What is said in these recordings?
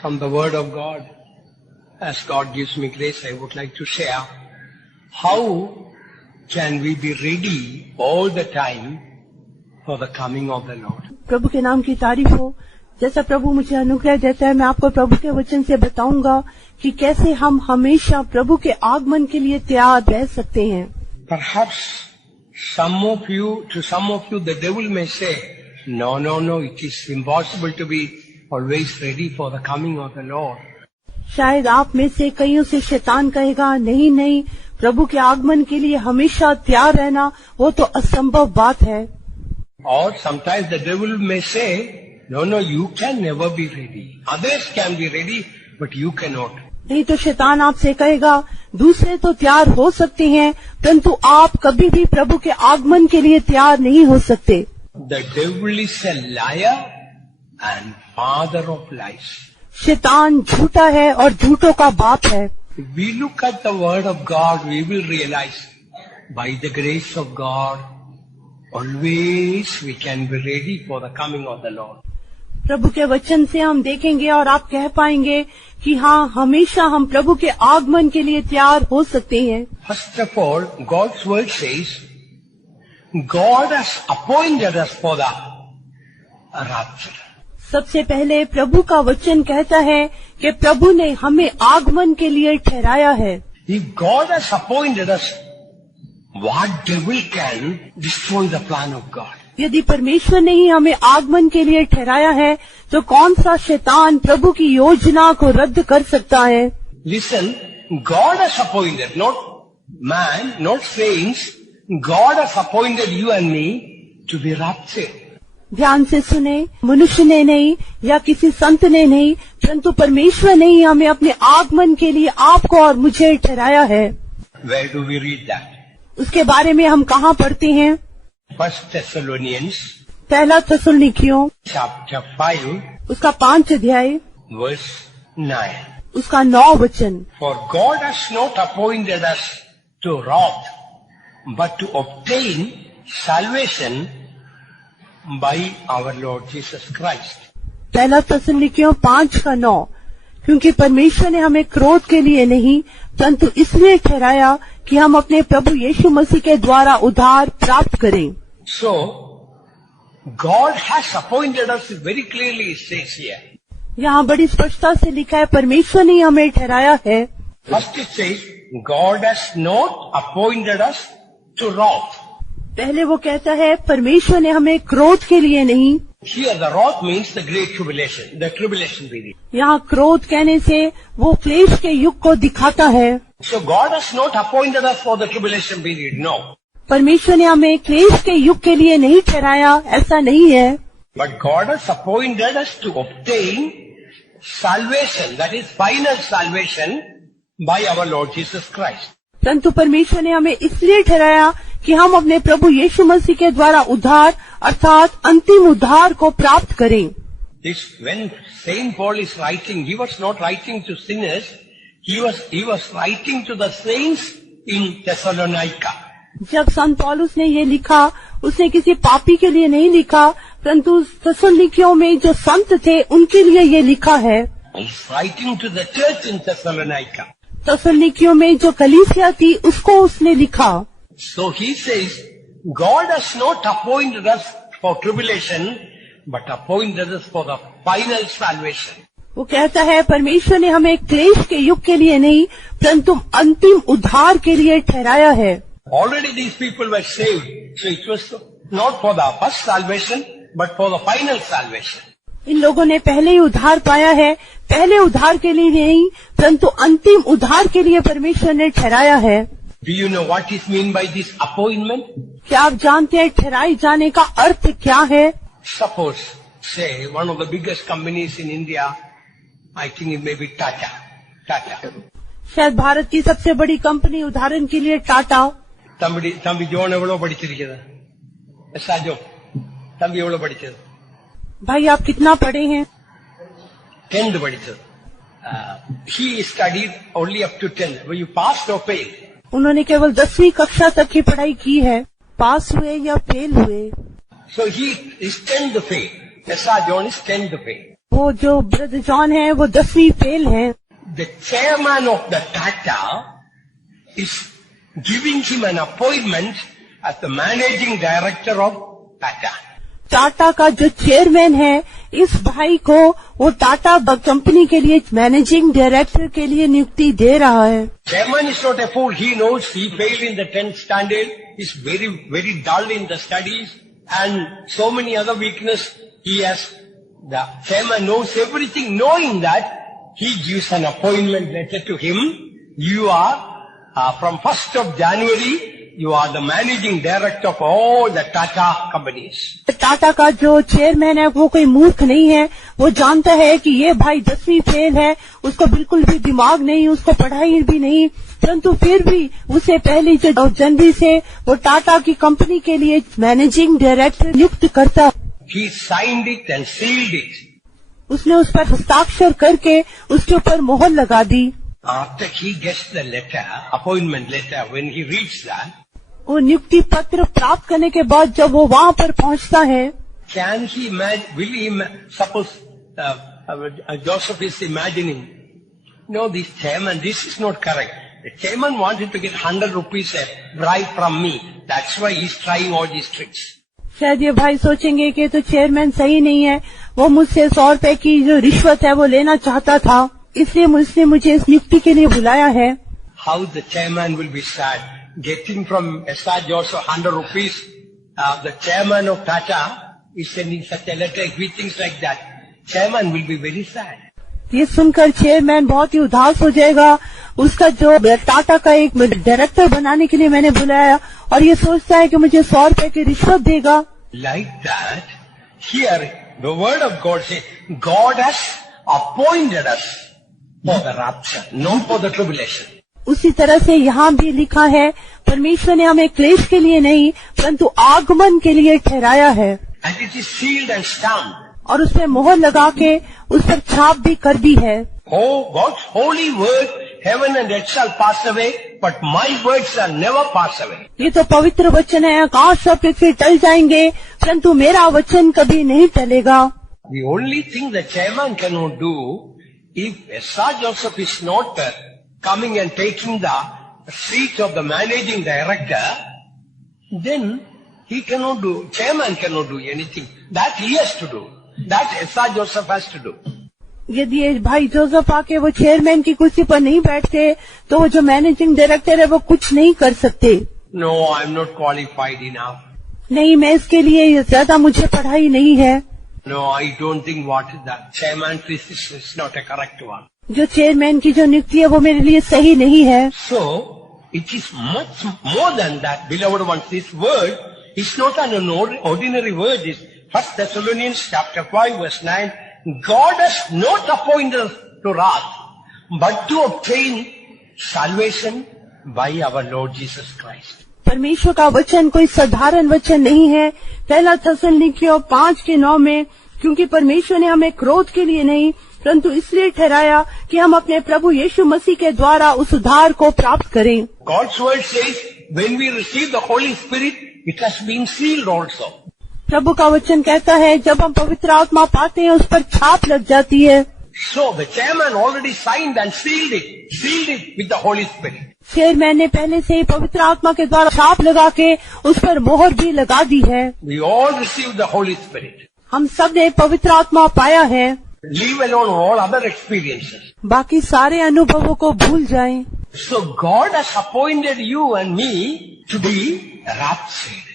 from the Word of God. As God gives me grace, I would like to share how can we be ready all the time for the coming of the Lord. प्रभु के नाम की तारीफ हो। जैसा प्रभु मुझे अनुग्रह देता है, मैं आपको प्रभु के वचन से बताऊंगा कि कैसे हम हमेशा प्रभु के आगमन के लिए तैयार रह सकते हैं। Perhaps some of you, the devil may say, no, it is impossible to be always ready for the coming of the Lord. शायद आप में से कईयों से शैतान कहेगा, नहीं, प्रभु के आगमन के लिए हमेशा तैयार रहना वो तो असंभव बात है। Or sometimes the devil may say, no, you can never be ready. Others can be ready, but you cannot. नहीं तो शैतान आपसे कहेगा, दूसरे तो तैयार हो सकते हैं, परंतु आप कभी भी प्रभु के आगमन के लिए तैयार नहीं हो सकते। The devil is a liar and father of lies. शैतान झूठा है और झूठों का बाप है। If we look at the word of God, we will realize by the grace of God, always we can be ready for the coming of the Lord. प्रभु के वचन से हम देखेंगे और आप कह पाएंगे कि हाँ, हमेशा हम प्रभु के आगमन के लिए तैयार हो सकते हैं। First of all, God's word says, God has appointed us for the rapture. सबसे पहले प्रभु का वचन कहता है कि प्रभु ने हमें आगमन के लिए ठहराया है। If God has appointed us, what devil can destroy the plan of God? यदि परमेश्वर ने ही हमें आगमन के लिए ठहराया है, तो कौन सा शैतान प्रभु की योजना को रद्द कर सकता है। Listen, God has appointed, not man, not saints. God has appointed you and me to be raptured. ध्यान से सुने, मनुष्य ने नहीं या किसी संत ने नहीं, परंतु परमेश्वर ने ही हमें अपने आगमन के लिए आपको और मुझे ठहराया है। Where do we read that? उसके बारे में हम कहाँ पढ़ते हैं? First Thessalonians, पहला थिस्सलुनीकियों chapter 5, उसका 5 अध्याय verse 9. उसका 9 वचन। For God has not appointed us to wrath, but to obtain salvation by our Lord Jesus Christ. पहला थिस्सलुनीकियों 5:9, क्योंकि परमेश्वर ने हमें क्रोध के लिए नहीं, परंतु इसलिए ठहराया कि हम अपने प्रभु यीशु मसीह के द्वारा उद्धार प्राप्त करें। So, God has appointed us, very clearly it says here. यहाँ बड़ी स्पष्टता से लिखा है, परमेश्वर ने हमें ठहराया है। First it says, God has not appointed us to wrath. पहले वो कहता है, परमेश्वर ने हमें क्रोध के लिए नहीं। Here the wrath means the great tribulation, the tribulation period. यहाँ क्रोध कहने से वो क्लेश के युग को दिखाता है। So God has not appointed us for the tribulation period, no. परमेश्वर ने हमें क्लेश के युग के लिए नहीं ठहराया, ऐसा नहीं है। But God has appointed us to obtain salvation, that is final salvation by our Lord Jesus Christ. परंतु परमेश्वर ने हमें इसलिए ठहराया कि हम अपने प्रभु यीशु मसीह के द्वारा उद्धार अर्थात अंतिम उद्धार को प्राप्त करें। This, when Saint Paul is writing, he was not writing to sinners, he was writing to the saints in Thessalonica. जब संत पौलुस ने ये लिखा, उसने किसी पापी के लिए नहीं लिखा, परंतु थिस्सलुनीकियों में जो संत थे उनके लिए ये लिखा है। He is writing to the church in Thessalonica. थिस्सलुनीकियों में जो कलीसिया थी उसको उसने लिखा। So he says, God has not appointed us for tribulation, but appointed us for the final salvation. वो कहता है, परमेश्वर ने हमें क्लेश के युग के लिए नहीं, परंतु अंतिम उद्धार के लिए ठहराया है। Already these people were saved, so it was not for the first salvation, but for the final salvation. इन लोगों ने पहले ही उद्धार पाया है, पहले उद्धार के लिए नहीं, परंतु अंतिम उद्धार के लिए परमेश्वर ने ठहराया है। Do you know what is mean by this appointment? क्या आप जानते हैं ठहराए जाने का अर्थ क्या है? Suppose, say, one of the biggest companies in India, I think it may be Tata. शायद भारत की सबसे बड़ी कंपनी, उदाहरण के लिए टाटा। தம்பி ஜோன் எவ்வளவு படிச்சிருக்கிறது? சாஜோ, தம்பி எவ்வளவு படிச்சது? भाई आप कितना पढ़े हैं? 10th படிச்சது. He studied only up to 10. Were you passed or failed? उन्होंने केवल 10वीं कक्षा तक की पढ़ाई की है, पास हुए या फेल हुए। So he is 10th fail. Esa John is 10th fail. वो वो जो ब्रदर जॉन है वो 10वीं फेल हैं। The chairman of the Tata is giving him an appointment as the managing director of Tata. Tata का जो चेयरमैन है इस भाई को वो टाटा कंपनी के लिए मैनेजिंग डायरेक्टर के लिए नियुक्ति दे रहा है। Chairman is not a fool. He knows he failed in the 10th standard. He's very dull in the studies and so many other weakness he has. The chairman knows everything. Knowing that, he gives an appointment letter to him. You are from 1st of January. You are the managing director of all the Tata companies. Tata का जो chairman है वो कोई मूर्ख नहीं है। वो जानता है कि ये भाई 10वीं फेल है, उसको बिल्कुल भी दिमाग नहीं, उसको पढ़ाई भी नहीं, परंतु फिर भी उसे 1 जनवरी से वो टाटा की कंपनी के लिए मैनेजिंग डायरेक्टर नियुक्त करता। He signed it and sealed it. उसने उस पर हस्ताक्षर करके उसके ऊपर मोहर लगा दी। After he gets the letter, appointment letter, when he reads that, वो नियुक्ति पत्र प्राप्त करने के बाद जब वो वहाँ पर पहुँचता है, can he imagine, will he suppose Joseph is imagining, no, this chairman, this is not correct. The chairman wanted to get 100 rupees a bribe from me. That's why he's trying all these tricks. शायद ये भाई सोचेंगे कि तो chairman सही नहीं है, वो मुझसे 100 रुपए की जो रिश्वत है वो लेना चाहता था, इसलिए उसने मुझे इस नियुक्ति के लिए बुलाया है। How the chairman will be sad. Getting from S.R. Joseph 100 rupees, the chairman of Tata is sending such a letter. If he thinks like that, chairman will be very sad. ये सुनकर चेयरमैन बहुत ही उदास हो जाएगा। उसका जो टाटा का एक डायरेक्टर बनाने के लिए मैंने बुलाया और ये सोचता है कि मुझे 100 रुपए की रिश्वत देगा। Like that, here the word of God says, God has appointed us for the rapture, not for the tribulation. उसी तरह से यहाँ भी लिखा है, परमेश्वर ने हमें क्लेश के लिए नहीं परंतु आगमन के लिए ठहराया है। And it is sealed and stamped. और उसमें मोहर लगा के उस पर छाप भी कर दी है। Oh, God's holy word, heaven and earth shall pass away, but my word shall never pass away. ये तो पवित्र वचन है, आकाश और पृथ्वी टल जाएंगे परंतु मेरा वचन कभी नहीं टलेगा। The only thing the chairman cannot do, if S.R. Joseph is not coming and taking the seat of the managing director, then he cannot do, chairman cannot do anything. That he has to do. That S.R. Joseph has to do. यदि ये भाई Joseph आके वो chairman की कुर्सी पर नहीं बैठते तो वो जो मैनेजिंग डायरेक्टर है वो कुछ नहीं कर सकते। No, I'm not qualified enough. नहीं, मैं इसके लिए ज्यादा मुझे पढ़ाई नहीं है। No, I don't think what the chairman is not a correct one. जो चेयरमैन की जो नियुक्ति है वो मेरे लिए सही नहीं है। So, it is much more than that, beloved ones. This word is not an ordinary word. It's 1 Thessalonians chapter 5 verse 9. God has not appointed us to wrath, but to obtain salvation by our Lord Jesus Christ. परमेश्वर का वचन कोई साधारण वचन नहीं है। 1 थिस्सलुनीकियों 5:9 में, क्योंकि परमेश्वर ने हमें क्रोध के लिए नहीं परंतु इसलिए ठहराया कि हम अपने प्रभु यीशु मसीह के द्वारा उस उद्धार को प्राप्त करें। God's word says, when we receive the Holy Spirit, it has been sealed also. प्रभु का वचन कहता है जब हम पवित्र आत्मा पाते हैं उस पर छाप लग जाती है। So the chairman already signed and sealed it with the Holy Spirit. Chairman ने पहले से ही पवित्र आत्मा के द्वारा छाप लगा के उस पर मोहर भी लगा दी है। We all received the Holy Spirit. हम सब ने पवित्र आत्मा पाया है। Leave alone all other experiences. बाकी सारे अनुभवों को भूल जाएं। So God has appointed you and me to be raptured.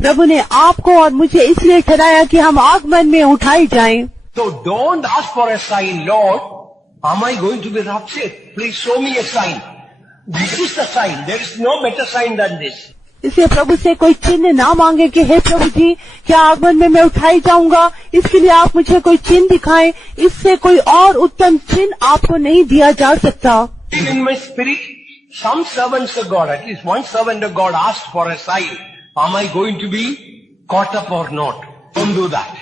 प्रभु ने आपको और मुझे इसलिए ठहराया कि हम आगमन में उठाई जाएं। So don't ask for a sign, Lord. Am I going to be raptured? Please show me a sign. This is the sign. There is no better sign than this. इसलिए प्रभु से कोई चिन्ह ना मांगे कि हे प्रभु जी, क्या आगमन में मैं उठाई जाऊंगा, इसके लिए आप मुझे कोई चिन्ह दिखाएं। इससे कोई और उत्तम चिन्ह आपको नहीं दिया जा सकता। In my spirit, some servants of God, at least one servant of God asked for a sign. Am I going to be caught up or not? Don't do that.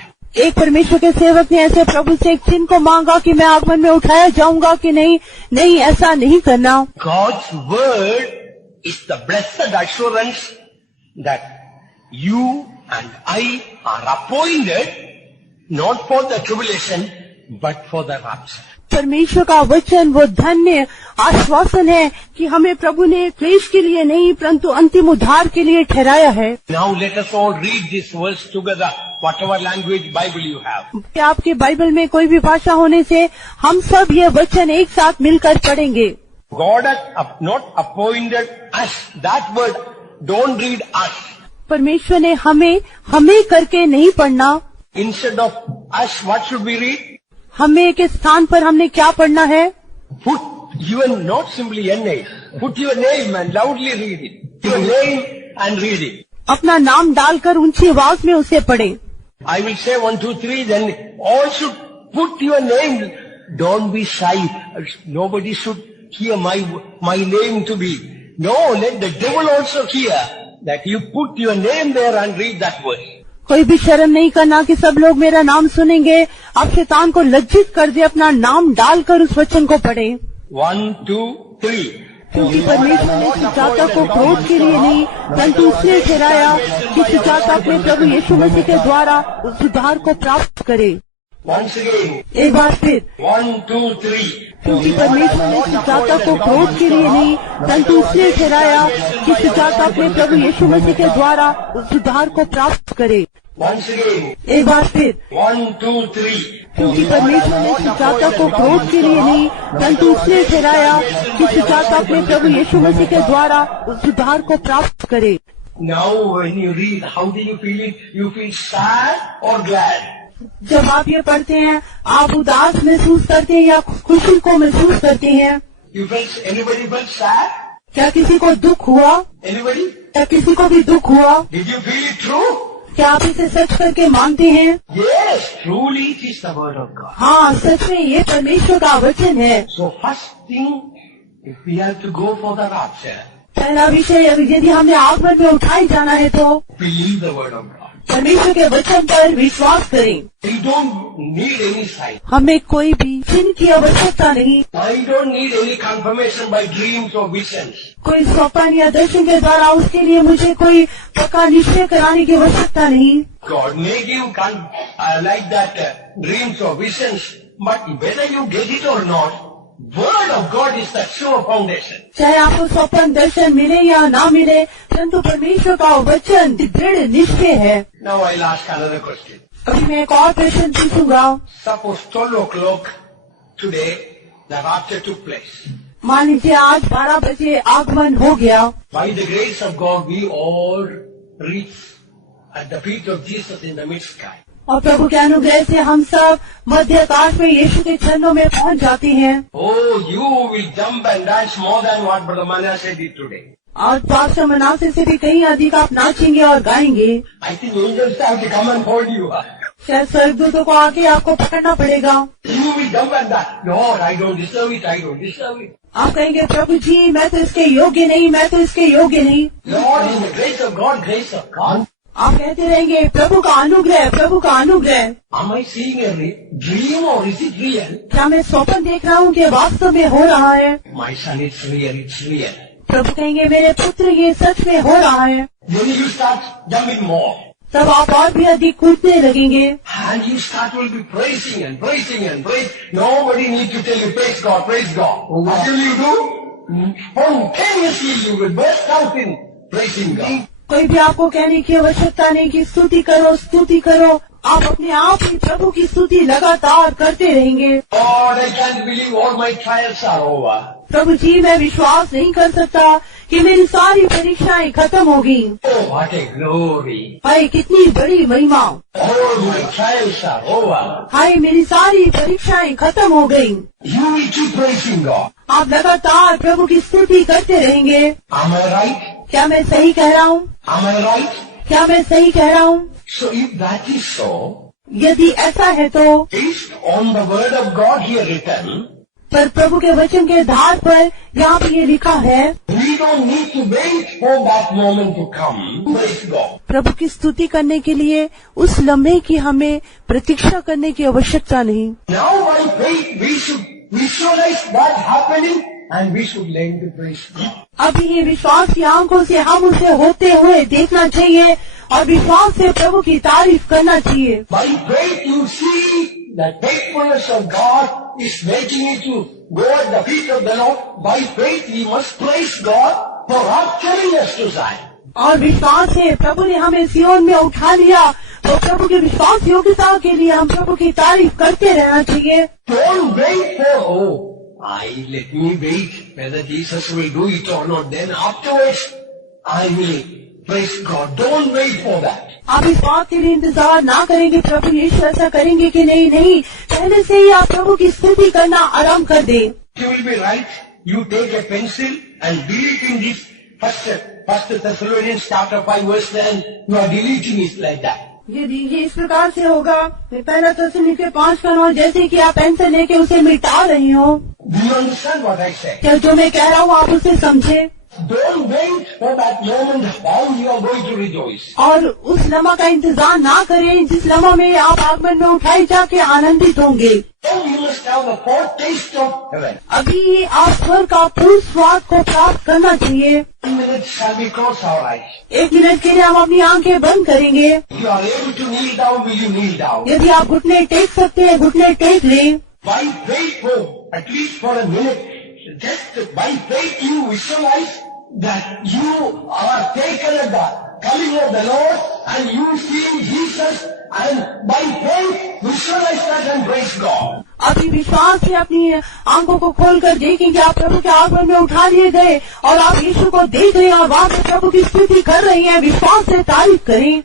एक परमेश्वर के सेवक ने ऐसे प्रभु से एक चिन्ह को मांगा कि मैं आगमन में उठाया जाऊंगा कि नहीं। नहीं, ऐसा नहीं करना। God's word is the blessed assurance that you and I are appointed not for the tribulation but for the rapture. परमेश्वर का वचन वो धन्य आश्वासन है कि हमें प्रभु ने क्लेश के लिए नहीं परंतु अंतिम उद्धार के लिए ठहराया है। Now let us all read this verse together, whatever language Bible you have. कि आपके बाइबल में कोई भी भाषा होने से हम सब ये वचन एक साथ मिलकर पढ़ेंगे। God has not appointed us. That word, don't read us. परमेश्वर ने हमें करके नहीं पढ़ना। Instead of us, what should we read? हमें के स्थान पर हमने क्या पढ़ना है? Put your, not simply NA, put your name and loudly read it. Your name and read it. अपना नाम डालकर ऊंची आवाज में उसे पढ़ें। I will say 1, 2, 3, then all should put your name. Don't be shy. Nobody should hear my name to be. No, let the devil also hear that you put your name there and read that verse. कोई भी शर्म नहीं करना कि सब लोग मेरा नाम सुनेंगे। आप शैतान को लज्जित कर दे, अपना नाम डालकर उस वचन को पढ़ें। 1, 2, 3. क्योंकि परमेश्वर ने सुजाता को क्रोध के लिए नहीं परंतु इसलिए ठहराया कि सुजाता अपने प्रभु यीशु मसीह के द्वारा उस उद्धार को प्राप्त करे। Once again. एक बार फिर 1, 2, 3. क्योंकि परमेश्वर ने सुजाता को क्रोध के लिए नहीं परंतु इसलिए ठहराया कि सुजाता अपने प्रभु यीशु मसीह के द्वारा उस उद्धार को प्राप्त करे। Once again. एक बार फिर 1, 2, 3. क्योंकि परमेश्वर ने सुजाता को क्रोध के लिए नहीं परंतु इसलिए ठहराया कि सुजाता अपने प्रभु यीशु मसीह के द्वारा उस उद्धार को प्राप्त करे। Now when you read, how do you feel it? You feel sad or glad? जब आप ये पढ़ते हैं आप उदास महसूस करते हैं या खुशी को महसूस करते हैं? Anybody felt sad? क्या किसी को दुख हुआ? Anybody? क्या किसी को भी दुख हुआ? Did you feel it true? क्या आप इसे सच करके मानते हैं? Yes, truly it is the word of God. हाँ, सच में ये परमेश्वर का वचन है। So first thing, if we have to go for the rapture, पहला विषय यदि हमें आगमन में उठाए जाना है तो believe the word of God. परमेश्वर के वचन पर विश्वास करें। We don't need any sign. हमें कोई भी चिन्ह की आवश्यकता नहीं। I don't need any confirmation by dreams or visions. कोई स्वप्न या दर्शन के द्वारा उसके लिए मुझे कोई पक्का निश्चय कराने की आवश्यकता नहीं। God may give like that dreams or visions, but whether you get it or not, word of God is the sure foundation. चाहे आपको स्वप्न दर्शन मिले या ना मिले परंतु परमेश्वर का वचन दृढ़ निश्चय है। Now I'll ask another question. अभी मैं एक और प्रश्न पूछूंगा। Suppose 12 o'clock today the rapture took place. मान लीजिए आज 12 बजे आगमन हो गया। By the grace of God we all reach at the feet of Jesus in the mid sky. और प्रभु के अनुग्रह से हम सब मध्य आकाश में यीशु के चरणों में पहुंच जाते हैं। Oh, you will jump and dance more than what Brother Manasseh did today. और पास्टर मनासे से भी कहीं अधिक आप नाचेंगे और गाएंगे। I think angels have to come and hold you. शायद स्वर्गदूतों को आके आपको पकड़ना पड़ेगा। You will jump and dance. Lord, I don't deserve it. I don't deserve it. आप कहेंगे प्रभु जी मैं तो इसके योग्य नहीं, मैं तो इसके योग्य नहीं। Lord, in the grace of God, grace of God. आप कहते रहेंगे प्रभु का अनुग्रह, प्रभु का अनुग्रह। Am I seeing a dream or is it real? क्या मैं स्वप्न देख रहा हूँ कि वास्तव में हो रहा है? My son, it's real. It's real. प्रभु कहेंगे मेरे पुत्र ये सच में हो रहा है। Then you start jumping more. तब आप और भी अधिक कूदने लगेंगे। And you start will be praising and praising and praising. Nobody needs to tell you praise God, praise God. What will you do? Spontaneously you will burst out in praising God. कोई भी आपको कहने की आवश्यकता नहीं कि स्तुति करो, स्तुति करो। आप अपने आप ही प्रभु की स्तुति लगातार करते रहेंगे। Lord, I can't believe all my trials are over. प्रभु जी मैं विश्वास नहीं कर सकता कि मेरी सारी परीक्षाएं खत्म हो गई। Oh, what a glory. हाय कितनी बड़ी महिमा। All my trials are over. हाय मेरी सारी परीक्षाएं खत्म हो गई। You will keep praising God. आप लगातार प्रभु की स्तुति करते रहेंगे। Am I right? क्या मैं सही कह रहा हूँ? Am I right? क्या मैं सही कह रहा हूँ? So if that is so, यदि ऐसा है तो based on the word of God here written, पर प्रभु के वचन के आधार पर यहाँ पे ये लिखा है we don't need to wait for that moment to come. Praise God. प्रभु की स्तुति करने के लिए उस लम्हे की हमें प्रतीक्षा करने की आवश्यकता नहीं। Now by faith we should visualize that happening and we should learn to praise God. अभी ये विश्वास की आंखों से हम उसे होते हुए देखना चाहिए और विश्वास से प्रभु की तारीफ करना चाहिए। By faith you see the faithfulness of God is making you to go at the feet of the Lord. By faith we must praise God for rapturing us to Zion. और विश्वास है प्रभु ने हमें सियोन में उठा लिया, तो प्रभु के विश्वास योग्यता के लिए हम प्रभु की तारीफ करते रहना चाहिए. Don't wait for, let me wait whether Jesus will do it or not. Then afterwards, I will praise God. Don't wait for that. आप इस बात के लिए इंतजार ना करेंगे प्रभु यीशु ऐसा करेंगे कि नहीं. नहीं, पहले से ही आप प्रभु की स्तुति करना आरंभ कर दें. You will be right. You take a pencil and delete in this First Thessalonians chapter 5 verse 10. You are deleting it like that. ये इस प्रकार से होगा. पहला थिस्सलुनीके 5:9, जैसे कि आप पेंसिल लेके उसे मिटा रही हो. Do you understand what I say? क्या जो मैं कह रहा हूँ आप उसे समझे. Don't wait for that moment how you are going to rejoice. और उस लम्हा का इंतजार ना करें जिस लम्हा में आप आगमन में उठाए जाके आनंदित होंगे. So you must have the foretaste of heaven. अभी आप स्वर्ग का पूर्ण स्वाद को प्राप्त करना चाहिए. 1 minute shall we close our eyes. 1 minute के लिए हम अपनी आंखें बंद करेंगे. You are able to kneel down, will you kneel down? यदि आप घुटने टेक सकते हैं घुटने टेक लें. By faith, at least for a minute, just by faith you visualize that you are taken at the coming of the Lord and you see Jesus, and by faith visualize that and praise God. अभी विश्वास से अपनी आंखों को खोलकर देखें कि आप प्रभु के आगमन में उठा लिए गए और आप यीशु को देख रहे हैं और वहां से प्रभु की स्तुति कर रही हैं. विश्वास से तारीफ करें.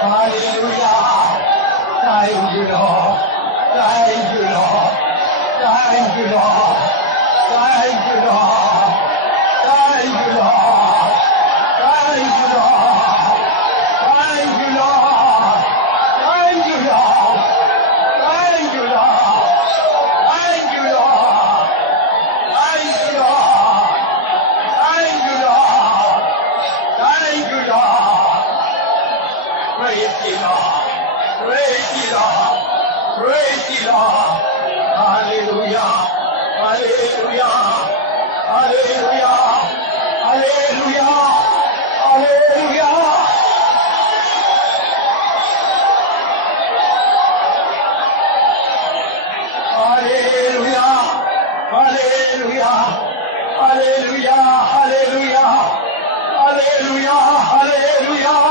Hallelujah. Thank you, Lord. Thank you, Lord. Thank you, Lord. Thank you, Lord. Thank you, Lord. Thank you, Lord. Thank you, Lord. Thank you, Lord. Thank you, Lord. Thank you, Lord. Thank you, Lord. Thank you, Lord. Thank you, Lord. Praise the Lord. Praise the Lord. Praise the Lord. Hallelujah. Hallelujah. Hallelujah. Hallelujah. Hallelujah. Hallelujah. Hallelujah. Hallelujah. Hallelujah. Hallelujah. Hallelujah.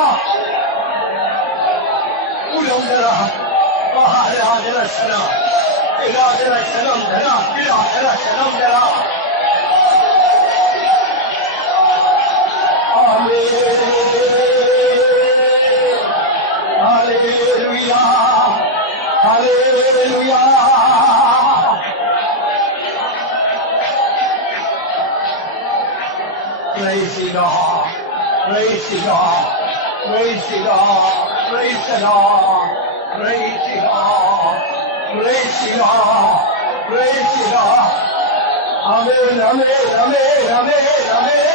Ulundara. Bahadara salam. Iladara salam dara. Iladara salam dara. Amen. Hallelujah. Hallelujah. Praise the Lord. Praise the Lord. Praise the Lord. Praise the Lord. Praise the Lord. Praise the Lord. Praise the Lord. Amen. Amen. Amen. Amen. Amen.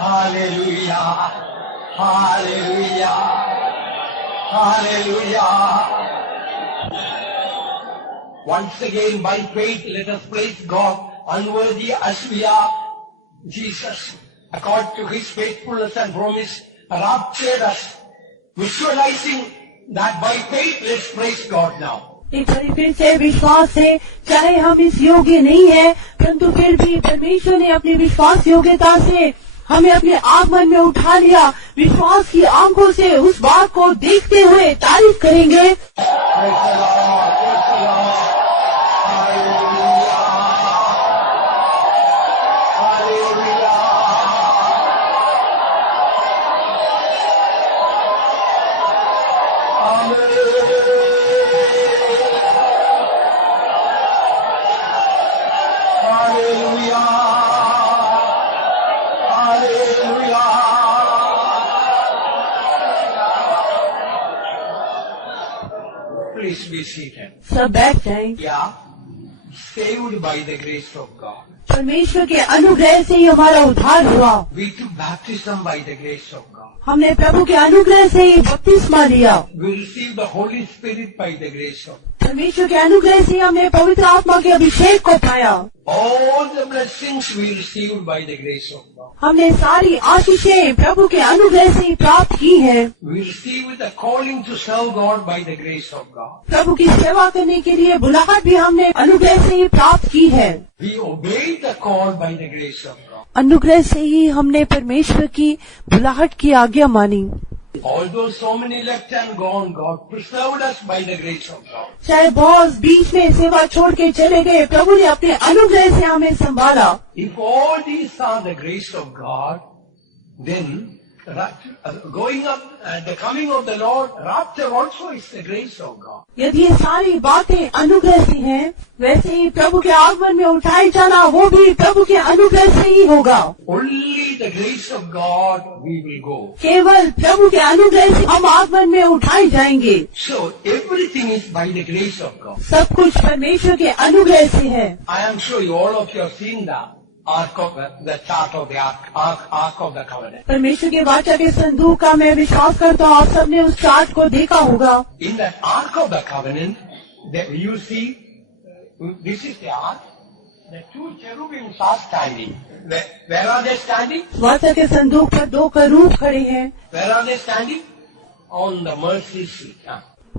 Hallelujah. Hallelujah. Hallelujah. Once again, by faith, let us praise God, unworthy as we are. Jesus, according to His faithfulness and promise, raptured us, visualizing that by faith, let's praise God now. एक बार फिर से विश्वास है, चाहे हम इस योग्य नहीं है, परंतु फिर भी परमेश्वर ने अपनी विश्वास योग्यता से हमें अपने आगमन में उठा लिया। विश्वास की आंखों से उस बात को देखते हुए तारीफ करेंगे। Please be seated. सब बैठ जाएं। Yeah, saved by the grace of God. परमेश्वर के अनुग्रह से ही हमारा उद्धार हुआ। We took baptism by the grace of God. हमने प्रभु के अनुग्रह से ही बपतिस्मा लिया। We received the Holy Spirit by the grace of God. परमेश्वर के अनुग्रह से हमने पवित्र आत्मा के अभिषेक को पाया। All the blessings we received by the grace of God. हमने सारी आशीषें प्रभु के अनुग्रह से ही प्राप्त की है। We received the calling to serve God by the grace of God. प्रभु की सेवा करने के लिए बुलाहट भी हमने अनुग्रह से ही प्राप्त की है। We obeyed the call by the grace of God. अनुग्रह से ही हमने परमेश्वर की बुलाहट की आज्ञा मानी। Although so many left and gone, God preserved us by the grace of God. चाहे बहुत बीच में सेवा छोड़ के चले गए, प्रभु ने अपने अनुग्रह से हमें संभाला। If all these are the grace of God, then going up, the coming of the Lord, rapture also is the grace of God. यदि ये सारी बातें अनुग्रह से हैं, वैसे ही प्रभु के आगमन में उठाए जाना वो भी प्रभु के अनुग्रह से ही होगा। Only the grace of God we will go. केवल प्रभु के अनुग्रह से हम आगमन में उठाए जाएंगे। So everything is by the grace of God. सब कुछ परमेश्वर के अनुग्रह से है। I am sure you all of you have seen the ark of the chart of the ark of the covenant. परमेश्वर के वाचा के संदूक का मैं विश्वास करता हूँ आप सबने उस चार्ट को देखा होगा। In that ark of the covenant, you see, this is the ark. The two cherubims are standing. Where are they standing? वाचा के संदूक पर दो करूब खड़े हैं। Where are they standing? On the mercy seat.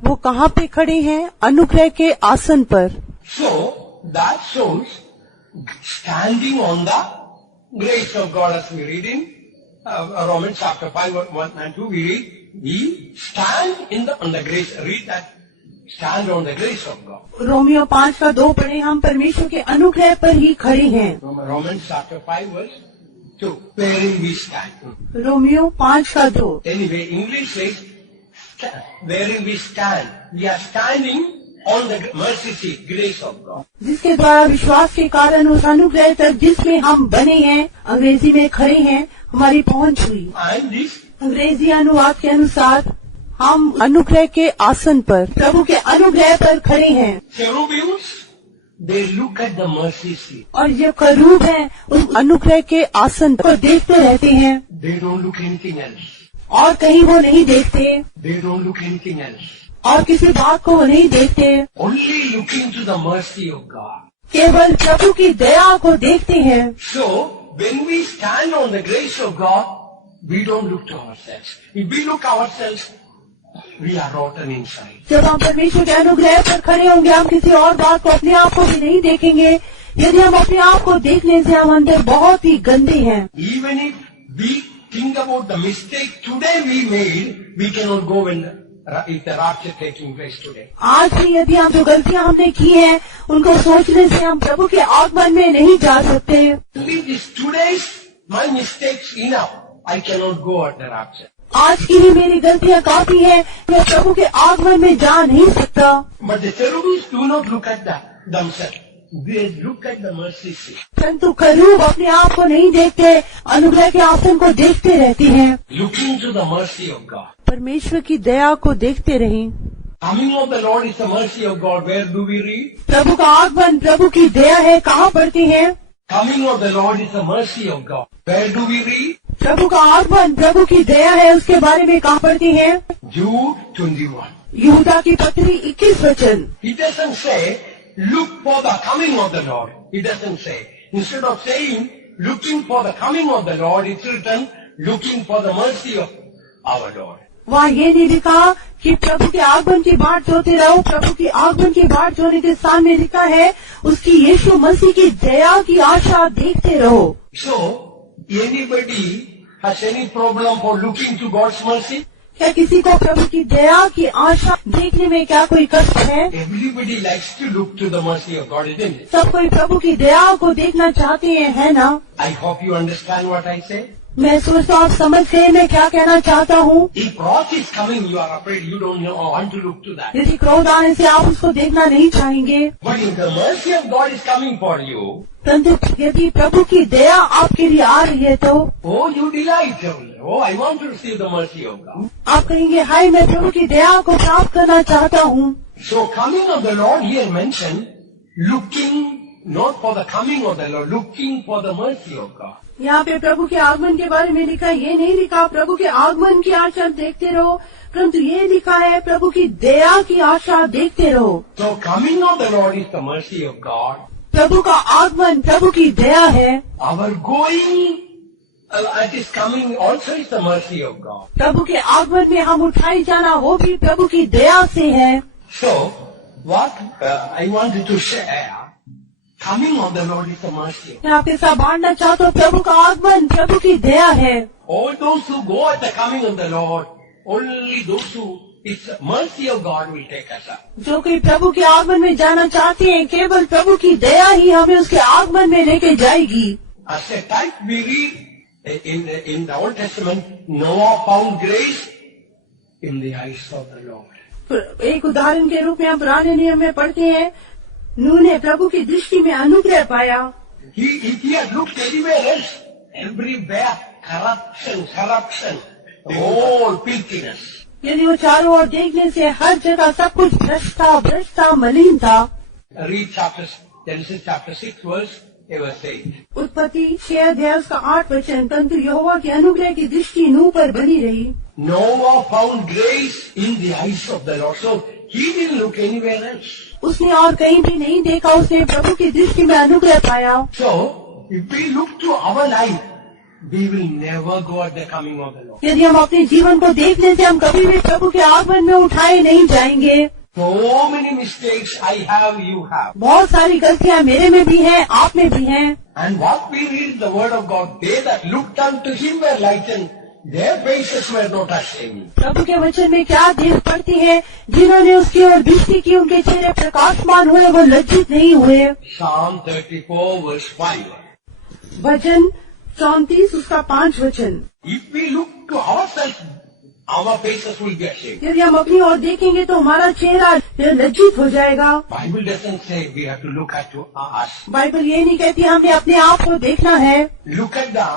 वो कहाँ पे खड़े हैं? अनुग्रह के आसन पर। So that shows standing on the grace of God as we read in Romans chapter 5, 1 and 2, we read, we stand on the grace, read that, stand on the grace of God. Romeo 5:2 पढ़े, हम परमेश्वर के अनुग्रह पर ही खड़े हैं। Romans chapter 5 verse 2, wherein we stand. Romeo 5:2। Anyway, English says, wherein we stand. We are standing on the mercy seat, grace of God. जिसके द्वारा विश्वास के कारण उस अनुग्रह तक जिसमें हम बने हैं, अंग्रेजी में खड़े हैं, हमारी पहुंच हुई। And this, अंग्रेजी अनुवाद के अनुसार हम अनुग्रह के आसन पर, प्रभु के अनुग्रह पर खड़े हैं। cherubims, they look at the mercy seat. और ये करूब हैं, उस अनुग्रह के आसन को देखते रहते हैं। They don't look anything else. और कहीं वो नहीं देखते, They don't look anything else. और किसी बात को वो नहीं देखते, Only looking to the mercy of God. केवल प्रभु की दया को देखते हैं। So, when we stand on the grace of God, we don't look to ourselves. If we look ourselves, we are rotten inside. जब हम परमेश्वर के अनुग्रह पर खड़े होंगे, हम किसी और बात को, अपने आप को भी नहीं देखेंगे। यदि हम अपने आप को देखने से हम अंदर बहुत ही गंदे हैं। Even if we think about the mistake today we made, we cannot go when if the rapture taking place today. आज भी यदि हम जो गलतियां हमने की हैं, उनको सोचने से हम प्रभु के आगमन में नहीं जा सकते। If this today's my mistakes enough, I cannot go at the rapture. आज की ही मेरी गलतियां काफी हैं, मैं प्रभु के आगमन में जा नहीं सकता। But the cherubims do not look at themselves. They look at the mercy seat. परंतु करूब अपने आप को नहीं देखते, अनुग्रह के आसन को देखते रहते हैं। Looking to the mercy of God. परमेश्वर की दया को देखते रहें। Coming of the Lord is the mercy of God. Where do we read? प्रभु का आगमन प्रभु की दया है, कहाँ पढ़ते हैं? Coming of the Lord is the mercy of God. Where do we read? प्रभु का आगमन प्रभु की दया है, उसके बारे में कहाँ पढ़ते हैं? Jude 21. यहूदा की पत्री 21 वचन। He doesn't say, look for the coming of the Lord. He doesn't say. Instead of saying, looking for the coming of the Lord, it's written, looking for the mercy of our Lord. वहाँ ये नहीं लिखा कि प्रभु के आगमन की बाट जोते रहो, प्रभु की आगमन की बाट जोने के स्थान में लिखा है, उसकी यीशु मसीह की दया की आशा देखते रहो। So, anybody has any problem for looking to God's mercy? क्या किसी को प्रभु की दया की आशा देखने में क्या कोई कष्ट है? Everybody likes to look to the mercy of God, isn't it? सब कोई प्रभु की दया को देखना चाहते हैं, है ना? I hope you understand what I say. मैं सोचता हूँ आप समझ गए मैं क्या कहना चाहता हूँ। If wrath is coming, you are afraid, you don't want to look to that. यदि क्रोध आने से आप उसको देखना नहीं चाहेंगे, But if the mercy of God is coming for you, परंतु यदि प्रभु की दया आपके लिए आ रही है तो oh, you delight. Oh, I want to receive the mercy of God. आप कहेंगे, हाय मैं प्रभु की दया को प्राप्त करना चाहता हूँ। So coming of the Lord here mentioned, looking not for the coming of the Lord, looking for the mercy of God. यहाँ पे प्रभु के आगमन के बारे में लिखा, ये नहीं लिखा प्रभु के आगमन की आशा देखते रहो, परंतु ये लिखा है प्रभु की दया की आशा देखते रहो। So coming of the Lord is the mercy of God. प्रभु का आगमन प्रभु की दया है। Our going at His coming also is the mercy of God. प्रभु के आगमन में हम उठाई जाना वो भी प्रभु की दया से है। So what I wanted to share, coming of the Lord is the mercy. मैं आपके साथ बांटना चाहता हूँ, प्रभु का आगमन प्रभु की दया है। All those who go at the coming of the Lord, only those who it's mercy of God will take us up. जो कोई प्रभु के आगमन में जाना चाहते हैं, केवल प्रभु की दया ही हमें उसके आगमन में लेके जाएगी। As a type we read in the Old Testament, Noah found grace in the eyes of the Lord. एक उदाहरण के रूप में हम पुराने नियम में पढ़ते हैं, नूह ने प्रभु की दृष्टि में अनुग्रह पाया। If he had looked anywhere else, everywhere corruption, all filthiness. यदि वो चारों ओर देखने से हर जगह सब कुछ भ्रष्ट था, मलिन था। Read Genesis chapter 6 verse 8. उत्पत्ति 6 अध्याय उसका 8 वचन, परंतु यहोवा के अनुग्रह की दृष्टि नूह पर बनी रही। Noah found grace in the eyes of the Lord, so he didn't look anywhere else. उसने और कहीं भी नहीं देखा, उसने प्रभु की दृष्टि में अनुग्रह पाया। So if we look to our life, we will never go at the coming of the Lord. यदि हम अपने जीवन को देखने से हम कभी भी प्रभु के आगमन में उठाए नहीं जाएंगे। So many mistakes I have, you have. बहुत सारी गलतियां मेरे में भी हैं, आप में भी हैं। And what we read in the word of God, they that looked unto him were lightened, their faces were not ashamed. प्रभु के वचन में क्या देख पड़ती है, जिन्होंने उसकी ओर दृष्टि की उनके चेहरे प्रकाशमान हुए, वो लज्जित नहीं हुए। Psalm 34 verse 5. भजन 34 उसका 5 वचन। If we look to ourselves, our faces will be ashamed. यदि हम अपनी ओर देखेंगे तो हमारा चेहरा लज्जित हो जाएगा। Bible doesn't say we have to look at us. Bible ये नहीं कहती हमें अपने आप को देखना है। Look at the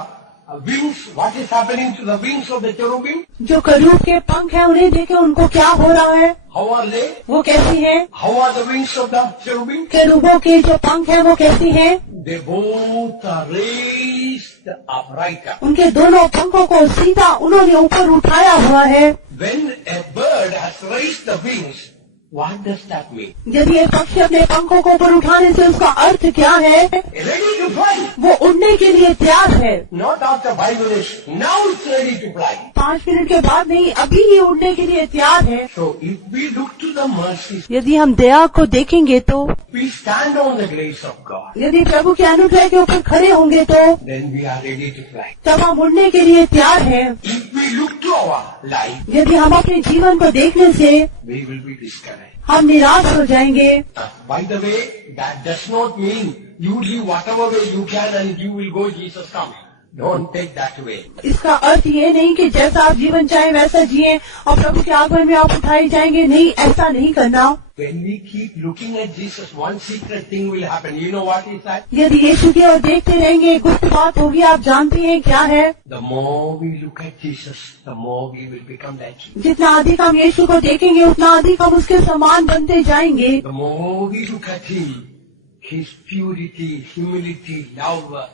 wings, what is happening to the wings of the cherubim? जो करूब के पंख हैं उन्हें देखें, उनको क्या हो रहा है, How are they? वो कैसी है। How are the wings of the cherubim? करूबों के जो पंख हैं वो कैसी हैं। They both are raised upright. उनके दोनों पंखों को सीधा उन्होंने ऊपर उठाया हुआ है। When a bird has raised the wings, what does that mean? यदि एक पक्षी अपने पंखों को ऊपर उठाने से उसका अर्थ क्या है, Ready to fly. वो उड़ने के लिए तैयार है। Not after 5 minutes. Now it's ready to fly. 5 minute के बाद नहीं, अभी ही उड़ने के लिए तैयार है। So if we look to the mercies, यदि हम दया को देखेंगे तो, we stand on the grace of God, यदि प्रभु के अनुग्रह के ऊपर खड़े होंगे तो, then we are ready to fly. तब हम उड़ने के लिए तैयार हैं। If we look to our life, यदि हम अपने जीवन को देखने से we will be discouraged. हम निराश हो जाएंगे। By the way, that does not mean you live whatever way you can and you will go Jesus comes. Don't take that way. इसका अर्थ ये नहीं कि जैसा आप जीवन चाहे वैसा जिए और प्रभु के आगमन में आप उठाए जाएंगे। नहीं, ऐसा नहीं करना। When we keep looking at Jesus, one secret thing will happen. You know what is that? यदि यीशु की ओर देखते रहेंगे, गुप्त बात होगी। आप जानते हैं क्या है। The more we look at Jesus, the more we will become like him. जितना अधिक हम यीशु को देखेंगे, उतना अधिक हम उसके समान बनते जाएंगे। The more we look at him, his purity, humility, love,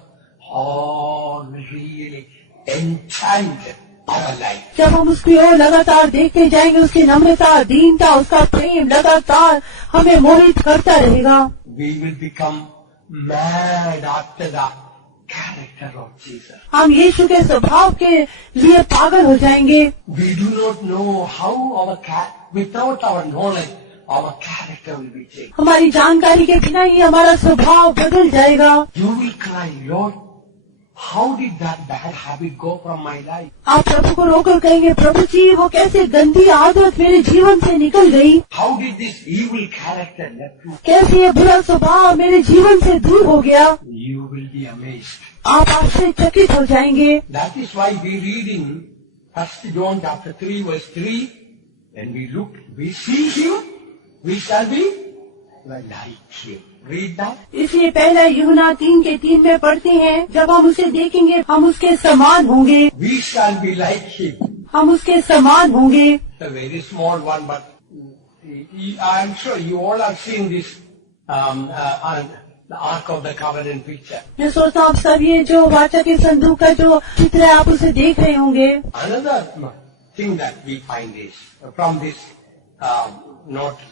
all really enchant our life. जब हम उसकी ओर लगातार देखते जाएंगे, उसकी नम्रता, दीनता, उसका प्रेम लगातार हमें मोहित करता रहेगा। We will become mad after the character of Jesus. हम यीशु के स्वभाव के लिए पागल हो जाएंगे। We do not know how without our knowledge, our character will be changed. हमारी जानकारी के बिना ही हमारा स्वभाव बदल जाएगा। You will cry, Lord, how did that bad habit go from my life? आप प्रभु को रोकर कहेंगे, प्रभु जी वो कैसे गंदी आदत मेरे जीवन से निकल गई। How did this evil character left me? कैसे ये बुरा स्वभाव मेरे जीवन से दूर हो गया। You will be amazed. आप आश्चर्यचकित हो जाएंगे। That is why we read in 1 John chapter 3 verse 3, when we look, we see him, we shall be like him. Read that. इसलिए पहला यूहन्ना 3:3 में पढ़ते हैं, जब हम उसे देखेंगे हम उसके समान होंगे। We shall be like him. हम उसके समान होंगे। A very small one, but I'm sure you all have seen this the Ark of the Covenant picture. मैं सोचता हूँ आप सब ये जो वाचा के संदूक का जो चित्र है, आप उसे देख रहे होंगे। Another thing that we find is from this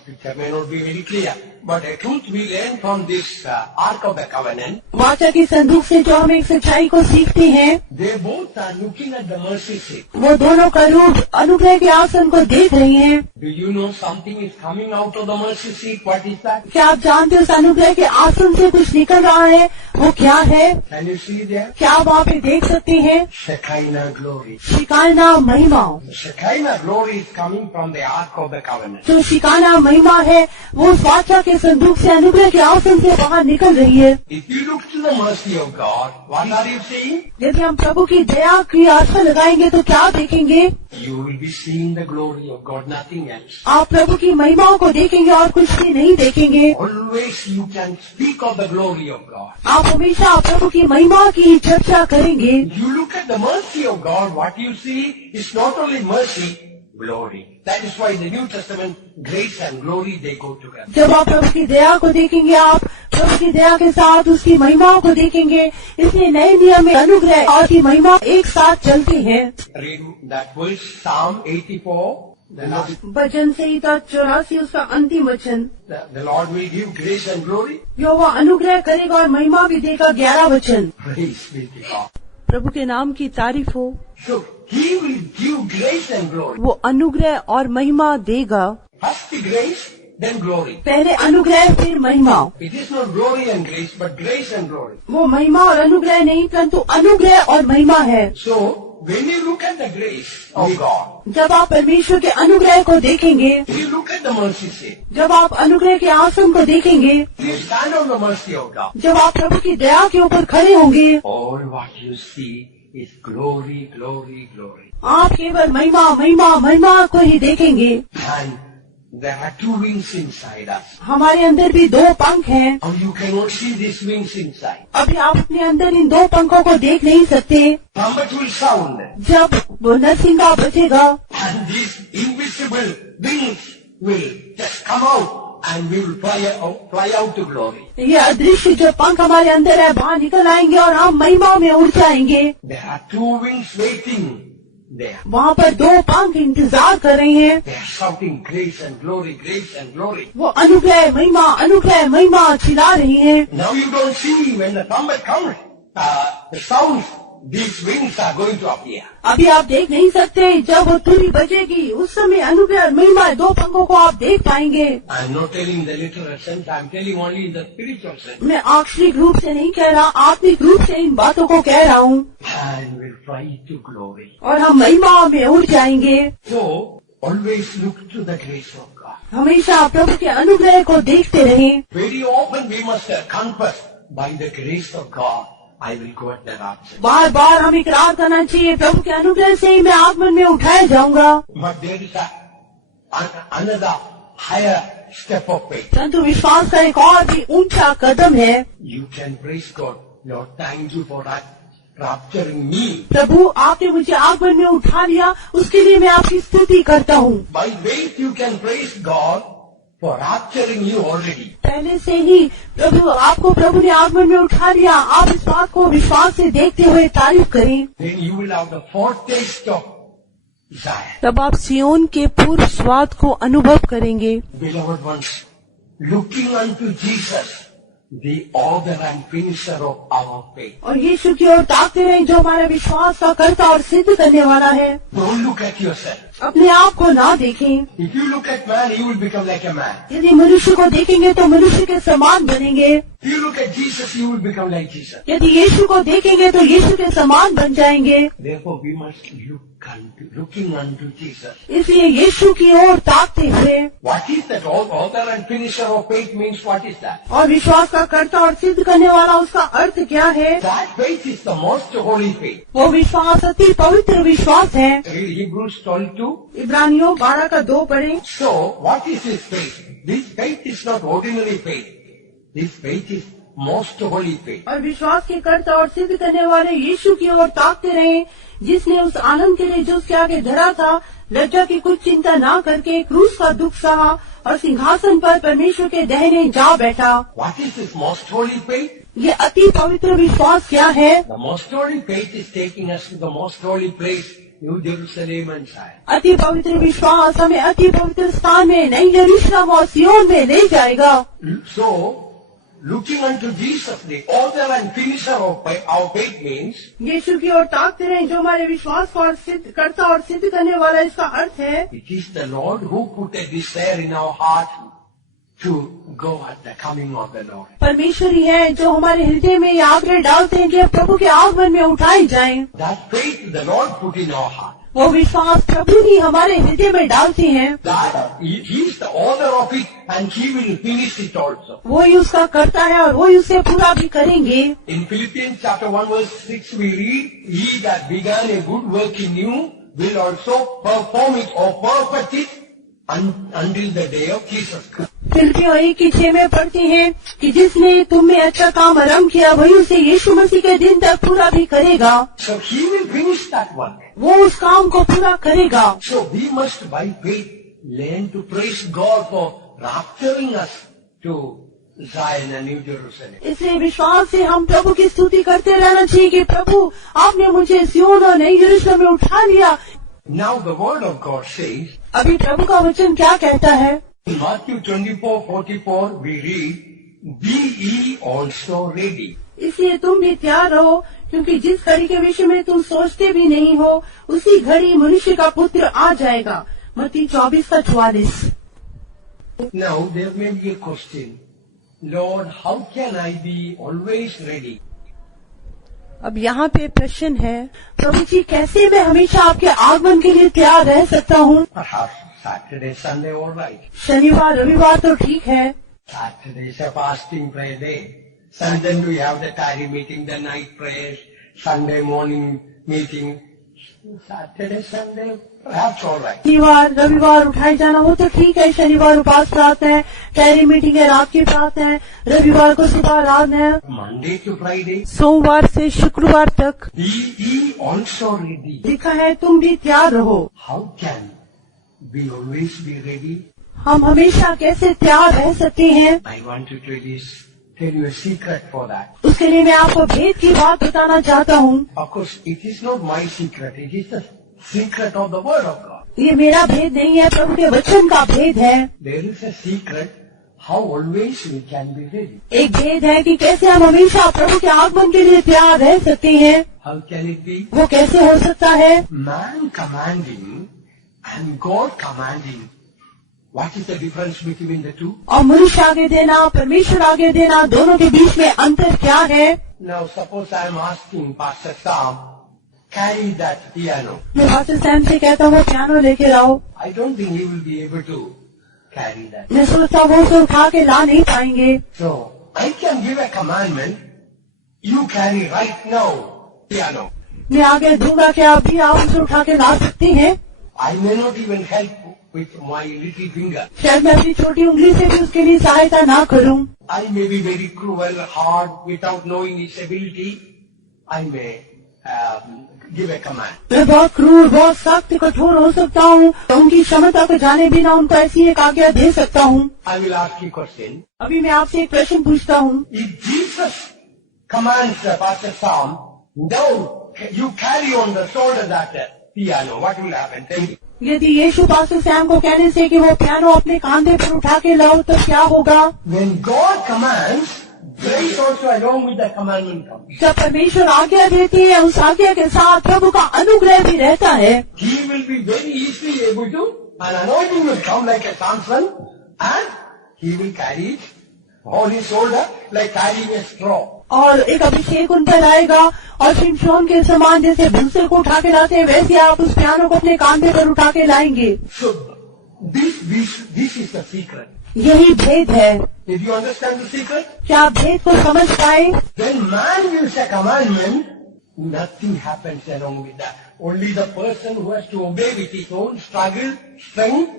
picture may not be very clear, but a truth we learn from this Ark of the Covenant. वाचा के संदूक से जो हम एक सच्चाई को सीखते हैं, They both are looking at the mercy seat. वो दोनों का रूप अनुग्रह के आसन को देख रही हैं। Do you know something is coming out of the mercy seat? What is that? क्या आप जानते हो उस अनुग्रह के आसन से कुछ निकल रहा है? वो क्या है? Can you see there? क्या आप वहाँ पे देख सकते हैं? Shekinah glory. शिकाना महिमा। Shekinah glory is coming from the Ark of the Covenant. जो शिकाना महिमा है वो वाचा के संदूक से अनुग्रह के आसन से बाहर निकल रही है। If you look to the mercy of God, what are you seeing? यदि हम प्रभु की दया की आशा लगाएंगे तो क्या देखेंगे? You will be seeing the glory of God, nothing else. आप प्रभु की महिमाओं को देखेंगे और कुछ भी नहीं देखेंगे। Always you can speak of the glory of God. आप हमेशा प्रभु की महिमा की चर्चा करेंगे। You look at the mercy of God, what you see is not only mercy, glory. That is why the New Testament, grace and glory, they go together. जब आप प्रभु की दया को देखेंगे, आप प्रभु की दया के साथ उसकी महिमाओं को देखेंगे। इसलिए नए नियम में अनुग्रह और की महिमा एक साथ चलती है। Read that verse, Psalm 84. भजन संहिता 84 उसका अंतिम वचन। The Lord will give grace and glory. यहोवा अनुग्रह करेगा और महिमा भी देगा। 11 वचन। Praise be to God. प्रभु के नाम की तारीफ हो। So He will give grace and glory. वो अनुग्रह और महिमा देगा। First grace, then glory. पहले अनुग्रह फिर महिमा। It is not glory and grace, but grace and glory. वो महिमा और अनुग्रह नहीं परंतु अनुग्रह और महिमा है। So, when you look at the grace of God, जब आप परमेश्वर के अनुग्रह को देखेंगे, you look at the mercy seat, जब आप अनुग्रह के आसन को देखेंगे, you stand on the mercy of God, जब आप प्रभु की दया के ऊपर खड़े होंगे, all what you see is glory, glory, glory. आप केवल महिमा महिमा महिमा को ही देखेंगे। And there are two wings inside us. हमारे अंदर भी दो पंख हैं। Now you cannot see these wings inside. अभी आप अपने अंदर इन दो पंखों को देख नहीं सकते। Trumpet will sound, जब वो नरसिंगा बजेगा and these invisible wings will just come out and we will fly out to glory. ये अदृश्य जो पंख हमारे अंदर है बाहर निकल आएंगे और हम महिमा में उड़ जाएंगे। There are two wings waiting there. वहाँ पर दो पंख इंतजार कर रहे हैं। They are shouting grace and glory, grace and glory. वो अनुग्रह महिमा चिल्ला रही हैं। Now you don't see when the trumpet comes, the sounds, these wings are going to appear. अभी आप देख नहीं सकते, जब वो तुरी बजेगी उस समय अनुग्रह और महिमा दो पंखों को आप देख पाएंगे। I am not telling the literal sense, I am telling only in the spiritual sense. मैं आक्षरिक रूप से नहीं कह रहा, आत्मिक रूप से इन बातों को कह रहा हूँ। And will fly to glory. और हम महिमा में उड़ जाएंगे। So, always look to the grace of God. हमेशा प्रभु के अनुग्रह को देखते रहें। Very often we must confess, by the grace of God, I will go at the rapture. बार बार हमें इकरार करना चाहिए, प्रभु के अनुग्रह से ही मैं आगमन में उठाया जाऊंगा। But there is another higher step of faith. परंतु विश्वास का एक और भी ऊंचा कदम है। You can praise God. Lord, thank you for rapturing me. प्रभु आपने मुझे आगमन में उठा लिया, उसके लिए मैं आपकी स्तुति करता हूँ। By faith you can praise God for rapturing you already. पहले से ही आपको प्रभु ने आगमन में उठा लिया। आप इस बात को विश्वास से देखते हुए तारीफ करें। Then you will have the foretaste of Zion. तब आप सियोन के पूर्व स्वाद को अनुभव करेंगे। Beloved ones, looking unto Jesus, the author and finisher of our faith. और यीशु की ओर ताकते रहें जो हमारे विश्वास का कर्ता और सिद्ध करने वाला है। Don't look at yourself. अपने आप को ना देखें। If you look at man, you will become like a man. यदि मनुष्य को देखेंगे तो मनुष्य के समान बनेंगे। If you look at Jesus, you will become like Jesus. यदि यीशु को देखेंगे तो यीशु के समान बन जाएंगे। Therefore, we must looking unto Jesus. इसलिए यीशु की ओर ताकते हुए। What is that? Author and finisher of faith means what is that? और विश्वास का कर्ता और सिद्ध करने वाला उसका अर्थ क्या है? That faith is the most holy faith. वो विश्वास अति पवित्र विश्वास है। Hebrews 12:2. इब्रानियों 12:2 पढ़ें। So, what is this faith? This faith is not ordinary faith. This faith is most holy faith. और विश्वास के कर्ता और सिद्ध करने वाले यीशु की ओर ताकते रहे, जिसने उस आनंद के लिए जो उसके आगे धरा था, लज्जा की कुछ चिंता ना करके क्रूस का दुख सहा और सिंहासन पर परमेश्वर के दाहिने जा बैठा। What is this most holy faith? ये अति पवित्र विश्वास क्या है? The most holy faith is taking us to the most holy place, New Jerusalem and Zion. अति पवित्र विश्वास हमें अति पवित्र स्थान में नई यरूशलेम और सियोन में ले जाएगा। So, looking unto Jesus, the author and finisher of our faith means, यीशु की ओर ताकते रहे जो हमारे विश्वास को और सिद्ध करता और सिद्ध करने वाला, इसका अर्थ है it is the Lord who put a desire in our heart to go at the coming of the Lord. परमेश्वर ही है जो हमारे हृदय में ये आग्रह डालते हैं कि प्रभु के आगमन में उठाए जाएं। That faith the Lord put in our heart. वो विश्वास प्रभु ही हमारे हृदय में डालते हैं। That He is the author of it and He will finish it also. वो ही उसका करता है और वो ही उसे पूरा भी करेंगे। In Philippians chapter 1 verse 6 we read, He that began a good work in you will also perform it or perfect it until the day of Jesus Christ. फिलिप्पियों 1:6 में पढ़ते हैं कि जिसने तुम में अच्छा काम आरंभ किया वही उसे यीशु मसीह के दिन तक पूरा भी करेगा। So He will finish that work. वो उस काम को पूरा करेगा। So we must by faith learn to praise God for rapturing us to Zion and New Jerusalem. इसलिए विश्वास से हम प्रभु की स्तुति करते रहना चाहिए कि प्रभु आपने मुझे सियोन और नई यरूशलेम में उठा लिया। Now the word of God says, अभी प्रभु का वचन क्या कहता है? in Matthew 24:44 we read, Be ye also ready. इसलिए तुम भी तैयार रहो, क्योंकि जिस घड़ी के विषय में तुम सोचते भी नहीं हो उसी घड़ी मनुष्य का पुत्र आ जाएगा। मत्ती 24:44। Now there may be a question, Lord, how can I be always ready? अब यहाँ पे प्रश्न है, प्रभु जी कैसे मैं हमेशा आपके आगमन के लिए तैयार रह सकता हूँ? Perhaps Saturday, Sunday, all right. शनिवार रविवार तो ठीक है, Saturday is a fasting prayer day. Sunday we have the tarry meeting, the night prayers, Sunday morning meeting. Saturday, Sunday, perhaps all right. शनिवार रविवार उठाए जाना वो तो ठीक है, शनिवार उपास प्रार्थना है, टहरी मीटिंग है, रात की प्रार्थना है, रविवार को सुबह आराधना है, Monday to Friday, सोमवार से शुक्रवार तक। be also ready. लिखा है तुम भी तैयार रहो। How can we always be ready? हम हमेशा कैसे तैयार रह सकते हैं? I want to tell you a secret for that. उसके लिए मैं आपको भेद की बात बताना चाहता हूँ। Of course, it is not my secret. It is the secret of the Word of God. ये मेरा भेद नहीं है, प्रभु के वचन का भेद है। There is a secret how always we can be ready. एक भेद है कि कैसे हम हमेशा प्रभु के आगमन के लिए तैयार रह सकते हैं। How can it be? वो कैसे हो सकता है? Man commanding and God commanding. What is the difference between the two? और मनुष्य आगे देना, परमेश्वर आगे देना, दोनों के बीच में अंतर क्या है? Now suppose I am asking Pastor Sam, carry that piano. मैं पास्टर सैम से कहता हूँ पियानो लेके लाओ। I don't think he will be able to carry that. मैं सोचता हूँ उसे उठा के ला नहीं पाएंगे। So I can give a commandment. You carry right now piano. मैं आगे दूंगा कि आप भी आप उसे उठा के ला सकते हैं। I may not even help with my little finger. शायद मैं अपनी छोटी उंगली से भी उसके लिए सहायता ना करूं। I may be very cruel, hard, without knowing his ability. I may give a command. मैं बहुत क्रूर, बहुत सख्त, कठोर हो सकता हूँ, तो उनकी क्षमता को जाने बिना उनको ऐसी एक आज्ञा दे सकता हूँ। I will ask you a question. अभी मैं आपसे एक प्रश्न पूछता हूँ। If Jesus commands Pastor Sam, now you carry on the shoulder that piano, what will happen? Tell me. यदि यीशु पास्टर सैम को कहने से कि वो पियानो अपने कांधे पर उठा के लाओ तो क्या होगा? When God commands, grace also along with the commandment comes. जब परमेश्वर आज्ञा देती है, उस आज्ञा के साथ प्रभु का अनुग्रह भी रहता है। He will be very easily able to, an anointing will come like a Samson, and he will carry it on his shoulder like carrying a straw. और एक अभिषेक उन पर आएगा और शिमशोन के समान जैसे भूसे को उठा के लाते हैं वैसे आप उस पियानो को अपने कांधे पर उठा के लाएंगे। So this is the secret. यही भेद है। If you understand the secret, क्या आप भेद को समझ पाए? when man gives a commandment, nothing happens along with that. Only the person who has to obey with his own struggle, strength,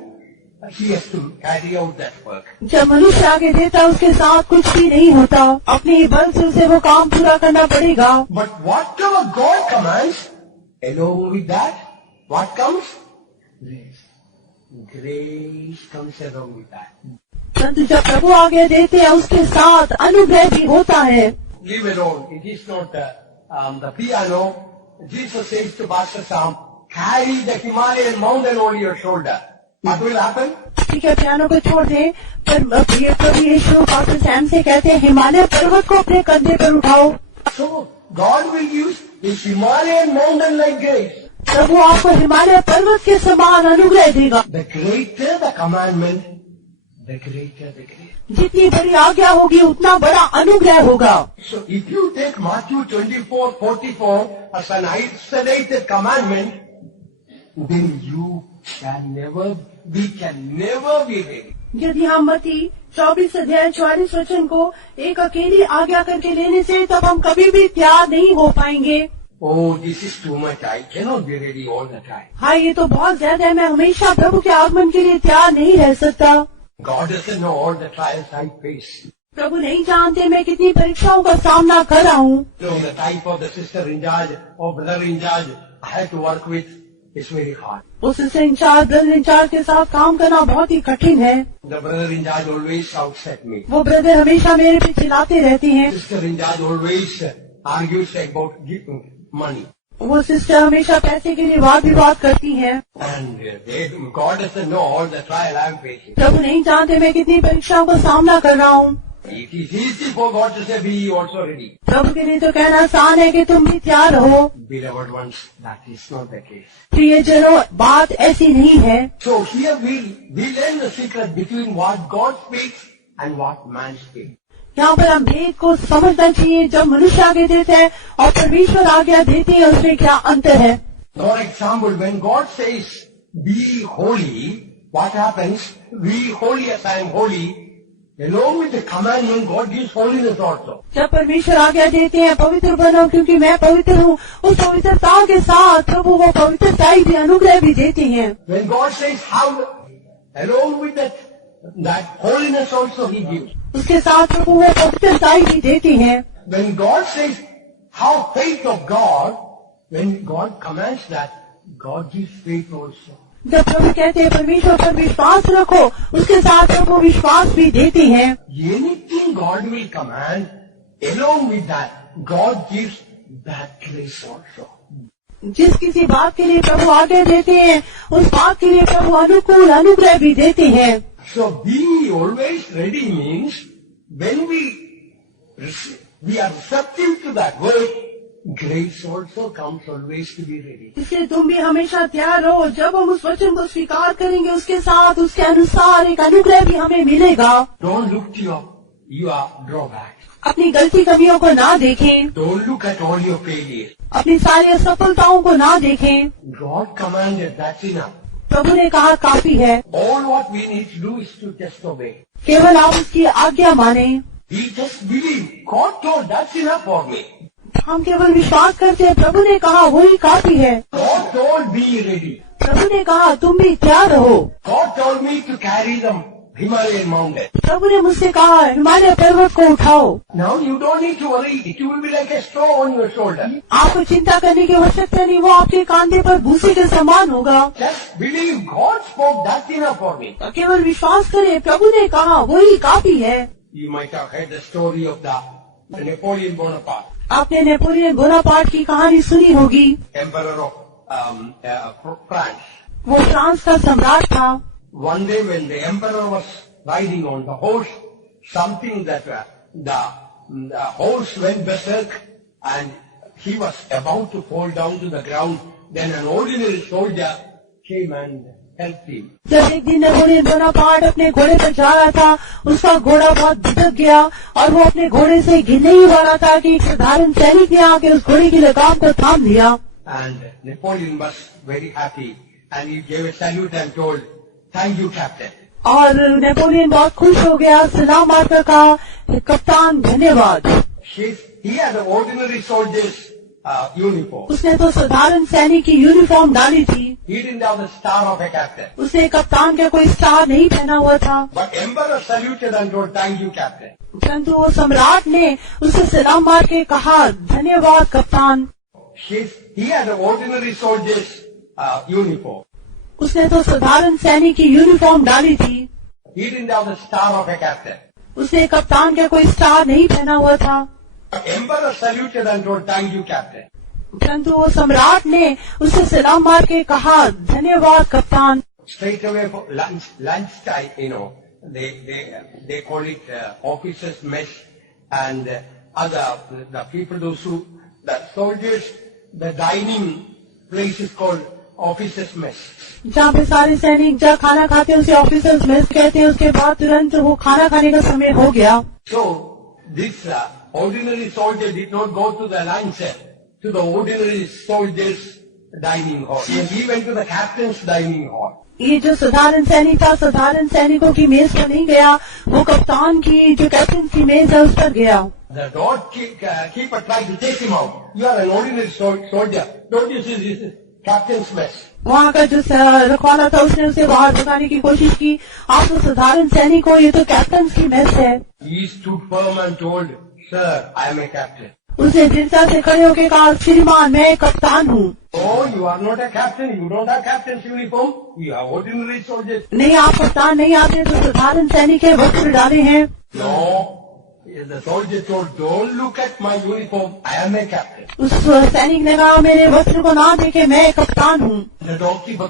he has to carry out that work. जब मनुष्य आगे देता उसके साथ कुछ भी नहीं होता, अपने ही बल से उसे वो काम पूरा करना पड़ेगा। But whatever God commands, along with that, what comes? Grace. Grace comes along with that. परंतु जब प्रभु आगे देते हैं उसके साथ अनुग्रह भी होता है। Leave alone. It is not the piano. Jesus says to Pastor Sam, carry the Himalayan mountain on your shoulder. What will happen? ठीक है, पियानो को छोड़ दे, पर प्रभु यीशु पास्टर सैम से कहते हैं हिमालय पर्वत को अपने कंधे पर उठाओ। So God will use this Himalayan mountain like grace. प्रभु आपको हिमालय पर्वत के समान अनुग्रह देगा। The greater the commandment, the greater the grace. जितनी बड़ी आज्ञा होगी उतना बड़ा अनुग्रह होगा। So if you take Matthew 24:44 as an isolated commandment, then we can never be ready. यदि हम मत्ती 24 अध्याय 44 वचन को एक अकेली आज्ञा करके लेने से तब हम कभी भी तैयार नहीं हो पाएंगे। Oh, this is too much. I cannot be ready all the time. हाँ, ये तो बहुत ज्यादा है, मैं हमेशा प्रभु के आगमन के लिए तैयार नहीं रह सकता। God doesn't know all the trials I face. प्रभु नहीं जानते मैं कितनी परीक्षाओं का सामना कर रहा हूँ। So the type of the sister in charge or brother in charge I have to work with is very hard. उस सिस्टर इंचार्ज, ब्रदर इंचार्ज के साथ काम करना बहुत ही कठिन है। The brother in charge always shouts at me. वो brother हमेशा मेरे पे चिल्लाते रहती हैं। Sister in charge always argues about money. वो सिस्टर हमेशा पैसे के लिए वाद विवाद करती हैं। And God doesn't know all the trial I am facing. प्रभु नहीं जानते मैं कितनी परीक्षाओं का सामना कर रहा हूँ। It is easy for God to say, be ye also ready. प्रभु के लिए तो कहना आसान है कि तुम भी तैयार रहो। Beloved ones, that is not the case. प्रियजनों, बात ऐसी नहीं है। So here we learn the secret between what God speaks and what man speaks. यहाँ पर हम भेद को समझना चाहिए। जब मनुष्य आज्ञा देते हैं और परमेश्वर आज्ञा देते हैं, उसमें क्या अंतर है। For example, when God says, be holy, what happens? Be holy as I am holy. Along with the commandment, God gives holiness also. जब परमेश्वर आज्ञा देते हैं पवित्र बनो क्योंकि मैं पवित्र हूँ, उस पवित्रता के साथ प्रभु वो पवित्रता भी अनुग्रह भी देते हैं। When God says how, along with that holiness also He gives. उसके साथ प्रभु वो पवित्रता भी देते हैं। When God says how faith of God, when God commands that, God gives faith also. जब प्रभु कहते हैं परमेश्वर पर विश्वास रखो, उसके साथ प्रभु विश्वास भी देते हैं। Anything God will command, along with that, God gives that grace also. जिस किसी बात के लिए प्रभु आज्ञा देते हैं, उस बात के लिए प्रभु अनुकूल अनुग्रह भी देते हैं। So be always ready means when we are receptive to that word, grace also comes always to be ready. इसलिए तुम भी हमेशा तैयार रहो। जब हम उस वचन को स्वीकार करेंगे, उसके साथ उसके अनुसार एक अनुग्रह भी हमें मिलेगा। Don't look to your drawbacks. अपनी गलती कमियों को ना देखें। Don't look at all your failures. अपनी सारी असफलताओं को ना देखें। God commanded, that's enough. प्रभु ने कहा काफी है। All what we need to do is to just obey. केवल आप उसकी आज्ञा माने। We just believe. God told, that's enough for me. हम केवल विश्वास करते हैं। प्रभु ने कहा वही काफी है। God told, be ready. प्रभु ने कहा तुम भी तैयार रहो। God told me to carry the Himalayan mountain. प्रभु ने मुझसे कहा हिमालय पर्वत को उठाओ। Now you don't need to worry. It will be like a straw on your shoulder. आपको चिंता करने की आवश्यकता नहीं, वो आपके कांधे पर भूसे के समान होगा। Just believe God spoke, that's enough for me. केवल विश्वास करें, प्रभु ने कहा वही काफी है। You might have heard the story of the Napoleon Bonaparte, आपने नेपोलियन बोनापार्ट की कहानी सुनी होगी। Emperor of France. वो फ्रांस का सम्राट था। One day when the emperor was riding on the horse, something that the horse went berserk and he was about to fall down to the ground. Then an ordinary soldier came and helped him. जब एक दिन Napoleon Bonaparte अपने घोड़े पर जा रहा था, उसका घोड़ा बहुत भिटक गया और वो अपने घोड़े से गिरने ही वाला था कि एक साधारण सैनिक ने आके उस घोड़े की लगाम को थाम लिया। And Napoleon was very happy and he gave a salute and told, "Thank you, Captain." और नेपोलियन बहुत खुश हो गया, सलाम मारकर कहा कप्तान धन्यवाद। He had an ordinary soldier's uniform. उसने तो साधारण सैनिक की यूनिफॉर्म डाली थी। He didn't have the star of a captain. उसने कप्तान का कोई स्टार नहीं पहना हुआ था। But emperor saluted and told, "Thank you, Captain." परंतु वो सम्राट ने उसे सलाम मार के कहा धन्यवाद कप्तान। He had an ordinary soldier's uniform. उसने तो साधारण सैनिक की यूनिफॉर्म डाली थी। He didn't have the star of a captain. उसने कप्तान का कोई स्टार नहीं पहना हुआ था। Emperor saluted and told, "Thank you, Captain." परंतु वो सम्राट ने उसे सलाम मार के कहा धन्यवाद कप्तान। Straight away for lunch time, they call it officers' mess, and the people, the soldiers, the dining place is called officers' mess. जहाँ पे सारे सैनिक जहाँ खाना खाते हैं उसे ऑफिसर्स मेस कहते हैं। उसके बाद तुरंत वो खाना खाने का समय हो गया। So this ordinary soldier did not go to the lunch, to the ordinary soldiers' dining hall. He went to the captain's dining hall. ये जो साधारण सैनिक था, साधारण सैनिकों की मेज पर नहीं गया, वो कप्तान की जो कैप्टन की मेज है उस पर गया। The doorkeeper tried to take him out. You are an ordinary soldier. Don't you see this is captain's mess? वहाँ का जो रखवाला था उसने उसे बाहर भगाने की कोशिश की। आप तो साधारण सैनिक हो, ये तो कैप्टन की मेस है। He stood firm and told, "Sir, I am a captain." उसने दृढ़ता से खड़े होकर कहा श्रीमान मैं कप्तान हूँ। Oh, you are not a captain. You don't have captain's uniform. You are ordinary soldiers. नहीं, आप कप्तान नहीं, आपने तो साधारण सैनिक के वस्त्र डाले हैं। No. The soldier told, "Don't look at my uniform. I am a captain." उस सैनिक ने कहा मेरे वस्त्र को ना देखे, मैं कप्तान हूँ। The doorkeeper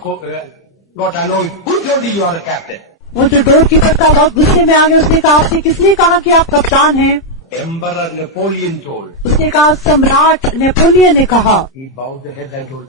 got annoyed. "Who told you are a captain?" वो जो डोर कीपर था बहुत गुस्से में आ गया। उसने कहा, आपसे किसने कहा कि आप कप्तान हैं? Emperor Napoleon told. उसने कहा, सम्राट नेपोलियन ने कहा। He bowed the head and told,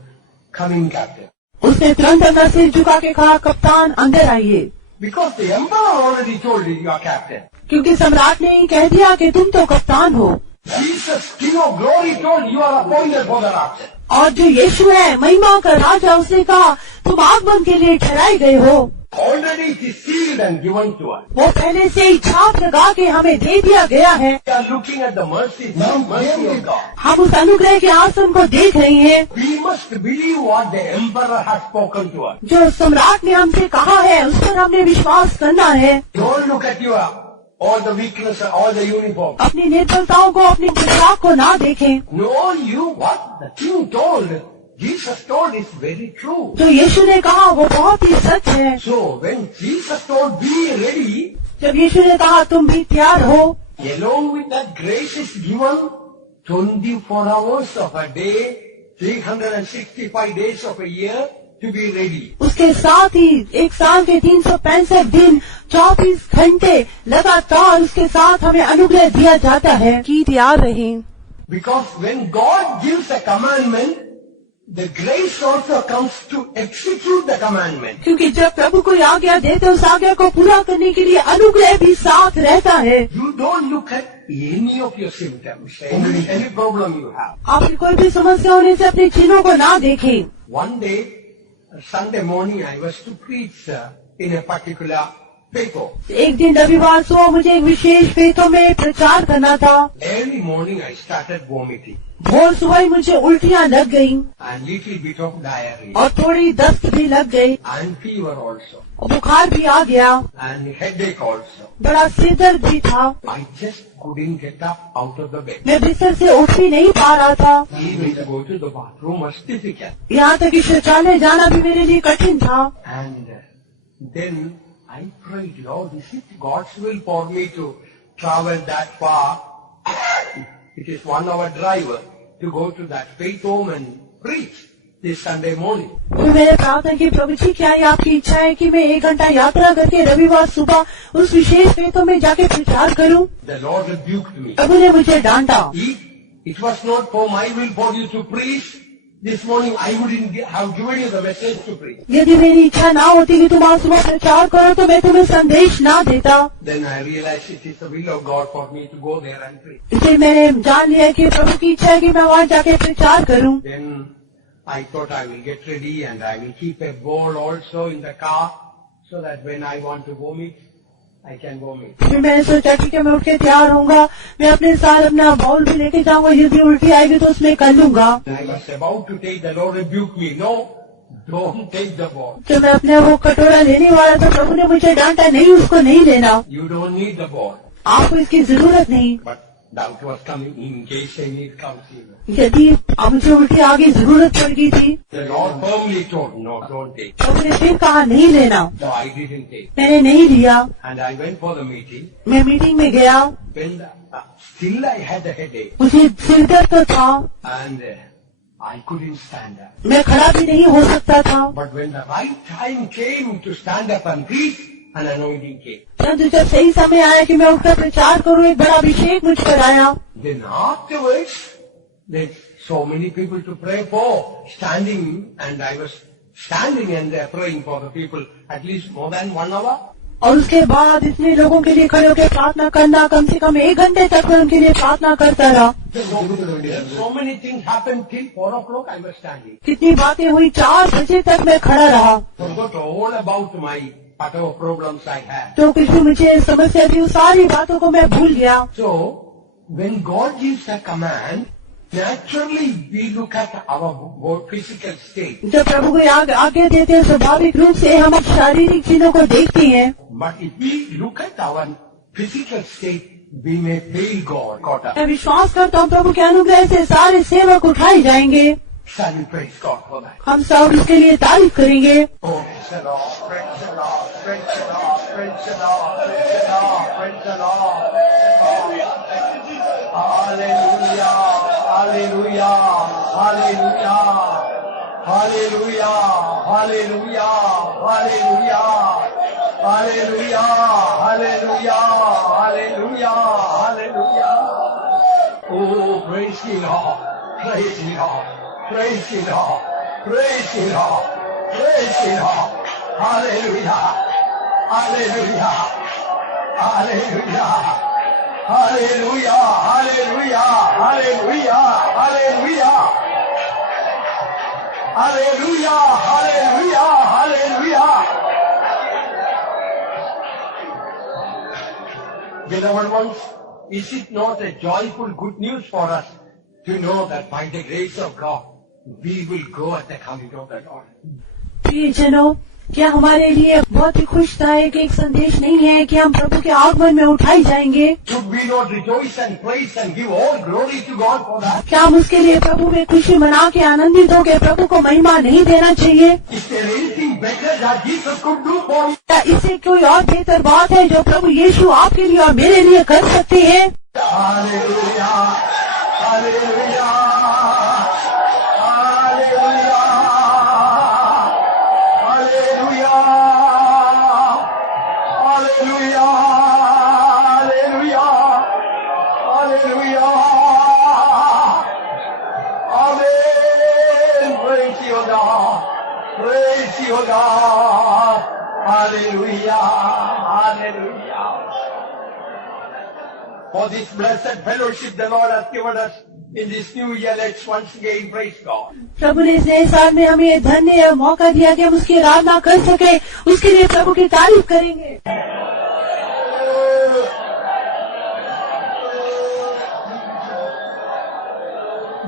come in, captain. उसने तुरंत अपना सिर झुका के कहा, कप्तान अंदर आइए। Because the emperor already told you you are captain. क्योंकि सम्राट ने ही कह दिया कि तुम तो कप्तान हो। Jesus, King of glory, told you are appointed for the rapture. और जो यीशु है महिमा का राजा, उसने कहा तुम आगमन के लिए ठहराए गए हो। Already it is sealed and given to us. वो पहले से ही छाप लगा के हमें दे दिया गया है। We are looking at the mercy of God. हम उस अनुग्रह के आसन को देख रहे हैं। We must believe what the emperor has spoken to us. जो सम्राट ने हमसे कहा है उस पर हमने विश्वास करना है। Don't look at your all the weakness, all the uniform. अपनी निर्बलताओं को, अपनी पोशाक को ना देखें। No, you what the king told, Jesus told is very true. जो यीशु ने कहा वो बहुत ही सच है। So when Jesus told be ready, जब यीशु ने कहा तुम भी तैयार हो, along with that grace is given 24 hours of a day, 365 days of a year to be ready. उसके साथ ही एक साल के 365 दिन 24 घंटे लगातार उसके साथ हमें अनुग्रह दिया जाता है कि तैयार रहें। Because when God gives a commandment, the grace also comes to execute the commandment. क्योंकि जब प्रभु कोई आज्ञा देते उस आज्ञा को पूरा करने के लिए अनुग्रह भी साथ रहता है। You don't look at any of your symptoms, any problem you have. आपकी कोई भी समस्या होने से अपने चिन्हों को ना देखें। One day, Sunday morning, I was to preach in a particular paper. एक दिन रविवार सुबह मुझे एक विशेष पेटों में प्रचार करना था। Early morning, I started vomiting भोर सुबह ही मुझे उल्टियाँ लग गयी and little bit of diarrhea और थोड़ी दस्त भी लग गई and fever also और बुखार भी आ गया, and headache also. बड़ा सिर दर्द भी था। I just couldn't get up out of the bed. मैं बिस्तर से उठ भी नहीं पा रहा था। Even to go to the bathroom was difficult. यहाँ तक कि शौचालय जाना भी मेरे लिए कठिन था। And then I prayed, Lord, is it God's will for me to travel that far? It is 1 hour drive to go to that faith home and preach this Sunday morning. फिर मैंने प्रार्थना की, प्रभु जी क्या ये आपकी इच्छा है कि मैं 1 घंटा यात्रा करके रविवार सुबह उस विशेष पेटों में जाके प्रचार करूं? The Lord rebuked me. प्रभु ने मुझे डांटा। It was not for my will for you to preach this morning. I wouldn't have given you the message to preach. यदि मेरी इच्छा ना होती कि तुम आज सुबह प्रचार करो तो मैं तुम्हें संदेश ना देता। Then I realized it is the will of God for me to go there and preach. इसलिए मैंने जान लिया कि प्रभु की इच्छा है कि मैं वहाँ जाके प्रचार करूं। Then I thought I will get ready and I will keep a bowl also in the car so that when I want to vomit, I can vomit. फिर मैंने सोचा ठीक है मैं उठ के तैयार होऊंगा, मैं अपने साथ अपना बाउल भी लेके जाऊंगा, यदि उल्टी आएगी तो उसमें कर लूंगा। I was about to take, the Lord rebuked me. No, don't take the bowl. तो मैं अपने वो कटोरा लेने वाला था, प्रभु ने मुझे डांटा, नहीं उसको नहीं लेना, You don't need the bowl. आपको इसकी जरूरत नहीं। But doubt was coming in case I need counseling. यदि मुझे उल्टी आगे जरूरत पड़ गई थी, The Lord firmly told, no, don't take. प्रभु ने फिर कहा नहीं लेना। So I didn't take. मैंने नहीं लिया। And I went for the meeting. मैं मीटिंग में गया, When still I had a headache मुझे सिर दर्द तो था, and I couldn't stand up. मैं खड़ा भी नहीं हो सकता था। But when the right time came to stand up and preach, an anointing came. परंतु जब सही समय आया कि मैं उठकर प्रचार करूं, एक बड़ा अभिषेक मुझ पर आया। Then afterwards, there's so many people to pray for, standing, and I was standing and praying for the people at least more than 1 hour. और उसके बाद इतने लोगों के लिए खड़े होकर प्रार्थना करना, कम से कम 1 घंटे तक मैं उनके लिए प्रार्थना करता रहा। So many things happened till 4 o'clock I was standing. कितनी बातें हुई, 4 बजे तक मैं खड़ा रहा। Forgot all about my whatever problems I had. जो कुछ भी मुझे समस्या थी, उस सारी बातों को मैं भूल गया। So, when God gives a command, naturally we look at our physical state. जब प्रभु को आज्ञा देते हैं, स्वाभाविक रूप से हम शारीरिक चीजों को देखते हैं। But if we look at our physical state, we may fail God. Caught up. मैं विश्वास करता हूँ प्रभु के अनुग्रह से सारे सेवक उठाए जाएंगे। Shall we praise God for that? हम सब इसके लिए तारीफ करेंगे। Oh, praise the Lord, praise the Lord, praise the Lord, praise the Lord, praise the Lord, praise the Lord, praise the Lord. Hallelujah, hallelujah, hallelujah, hallelujah, hallelujah, hallelujah. Hallelujah, hallelujah, hallelujah, hallelujah. Oh, praise the Lord, praise the Lord, praise the Lord, praise the Lord, praise the Lord. Hallelujah, hallelujah, hallelujah, hallelujah, hallelujah, hallelujah, hallelujah. Hallelujah, hallelujah, hallelujah. Beloved ones, is it not a joyful good news for us to know that by the grace of God, we will go at the coming of the Lord? प्रिय जनों, क्या हमारे लिए बहुत ही खुशदायक एक संदेश नहीं है कि हम प्रभु के आगमन में उठाए जाएंगे? Should we not rejoice and praise and give all glory to God for that? क्या हम उसके लिए प्रभु में खुशी मना के आनंदित होकर प्रभु को महिमा नहीं देना चाहिए? Is there anything better that Jesus could do for you? क्या इससे कोई और बेहतर बात है जो प्रभु यीशु आपके लिए और मेरे लिए कर सकते हैं? Hallelujah, hallelujah. Praise you, God. Hallelujah. Hallelujah. For this blessed fellowship the Lord has given us in this new year, let's once again praise God. प्रभु ने इस नए साल में हमें ये धन्य मौका दिया कि हम उसकी आराधना कर सके, उसके लिए प्रभु की तारीफ करेंगे.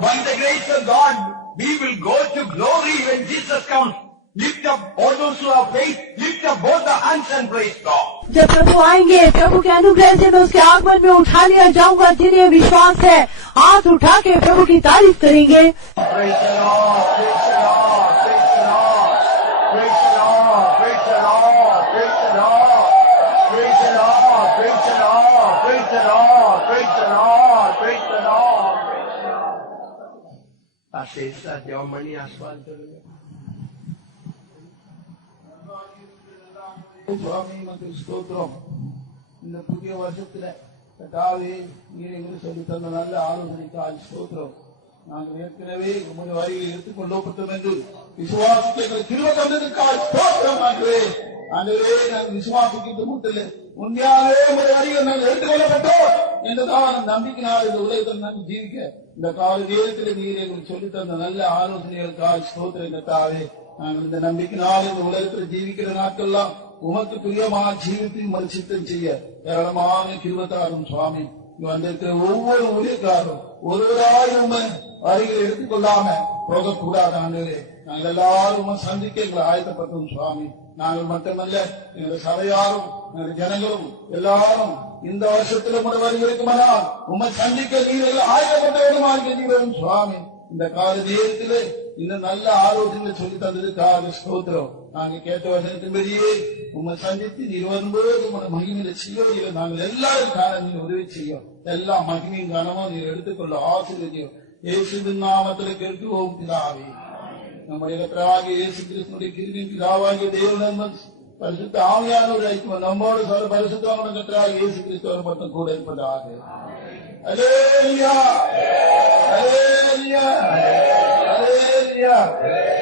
By the grace of God, we will go to glory when Jesus comes. Lift up all those who have faith, lift up both the hands and praise God. जब प्रभु आएंगे, प्रभु के अनुग्रह से मैं उसके आगमन में उठा लिया जाऊंगा. जिन्हें विश्वास है, हाथ उठा के प्रभु की तारीफ करेंगे. Praise the Lord, praise the Lord, praise the Lord, praise the Lord, praise the Lord, praise the Lord, praise the Lord, praise the Lord, praise the Lord, praise the Lord, praise the Lord. Pastor Jomani Aswal. சுவாமி மற்றும் ஸ்தோத்திரம். இந்த புதிய வருஷத்துல கர்த்தாவே நீர் எங்களுக்கு சொல்லி தந்த நல்ல ஆலோசனைக்காக ஸ்தோத்திரம். நாங்கள் ஏற்கனவே உங்களுடைய வரியில் எடுத்துக்கொள்ளப்பட்டோம் என்று விசுவாசிக்க கிருபை தந்ததற்காக ஸ்தோத்திரம். ஆண்டவரே நாங்கள் விசுவாசிக்கிறது மட்டும் உண்மையாகவே உங்களுடைய வரியில் நாங்கள் எடுத்துக்கொள்ளப்பட்டோம் என்றுதான் நம்பிக்கையினால் இந்த உலகத்தில் நாங்கள் ஜீவிக்க இந்த கால நேரத்தில் நீர் எங்களுக்கு சொல்லி தந்த நல்ல ஆலோசனைகளுக்காக ஸ்தோத்திரம். கர்த்தாவே நாங்கள் இந்த நம்பிக்கையினால் இந்த உலகத்தில் ஜீவிக்கிற நாட்கள்லாம் உமக்கு பிரியமான ஜீவித்தை மனுஷித்தம் செய்ய ஏராளமான கிருபைத்தாரும் சுவாமி. வந்திருக்கிற ஒவ்வொரு ஊழியக்காரரும் ஒருவராயும் அருகில் எடுத்துக்கொள்ளாம போகக்கூடாது. ஆண்டவரே நாங்கள் எல்லாரும் சந்திக்க எங்களை ஆயத்தப்பட்டோம் சுவாமி. நாங்கள் மட்டுமல்ல, எங்களுடைய சபையாரும் எங்களுடைய ஜனங்களும் எல்லாரும் இந்த வருஷத்துல முறை வருகிறதுமானால் உண்மை சந்திக்க நீங்கள் ஆயத்தப்பட்டவரும் சுவாமி. இந்த கால நேரத்திலே இந்த நல்ல ஆலோசனை சொல்லி தந்ததுக்காக ஸ்தோத்திரம். நாங்க கேட்ட வசனத்தின்படியே உண்மை சந்தித்து நீர் வரும்போது உங்களோட மகிமையில செய்ய நாங்கள் எல்லாரும் காண நீங்க உதவி செய்யும். எல்லா மகிமையும் கனமும் நீர் எடுத்துக்கொள்ள ஆசீர்வதியும். இயேசுவின் நாமத்தில் கேட்கிறோம் பிதாவே. நம்முடைய கர்த்தராகிய இயேசு கிறிஸ்துவின் கிருபையும் பிதாவாகிய தேவன் பரிசுத்த ஆவியானவர் ஐக்கியம் நம்மோடு சர்வ பரிசுத்தமான கர்த்தராகிய இயேசு கிறிஸ்துவின் மட்டும் கூட இருப்பதாக. Hallelujah! Hallelujah! Hallelujah!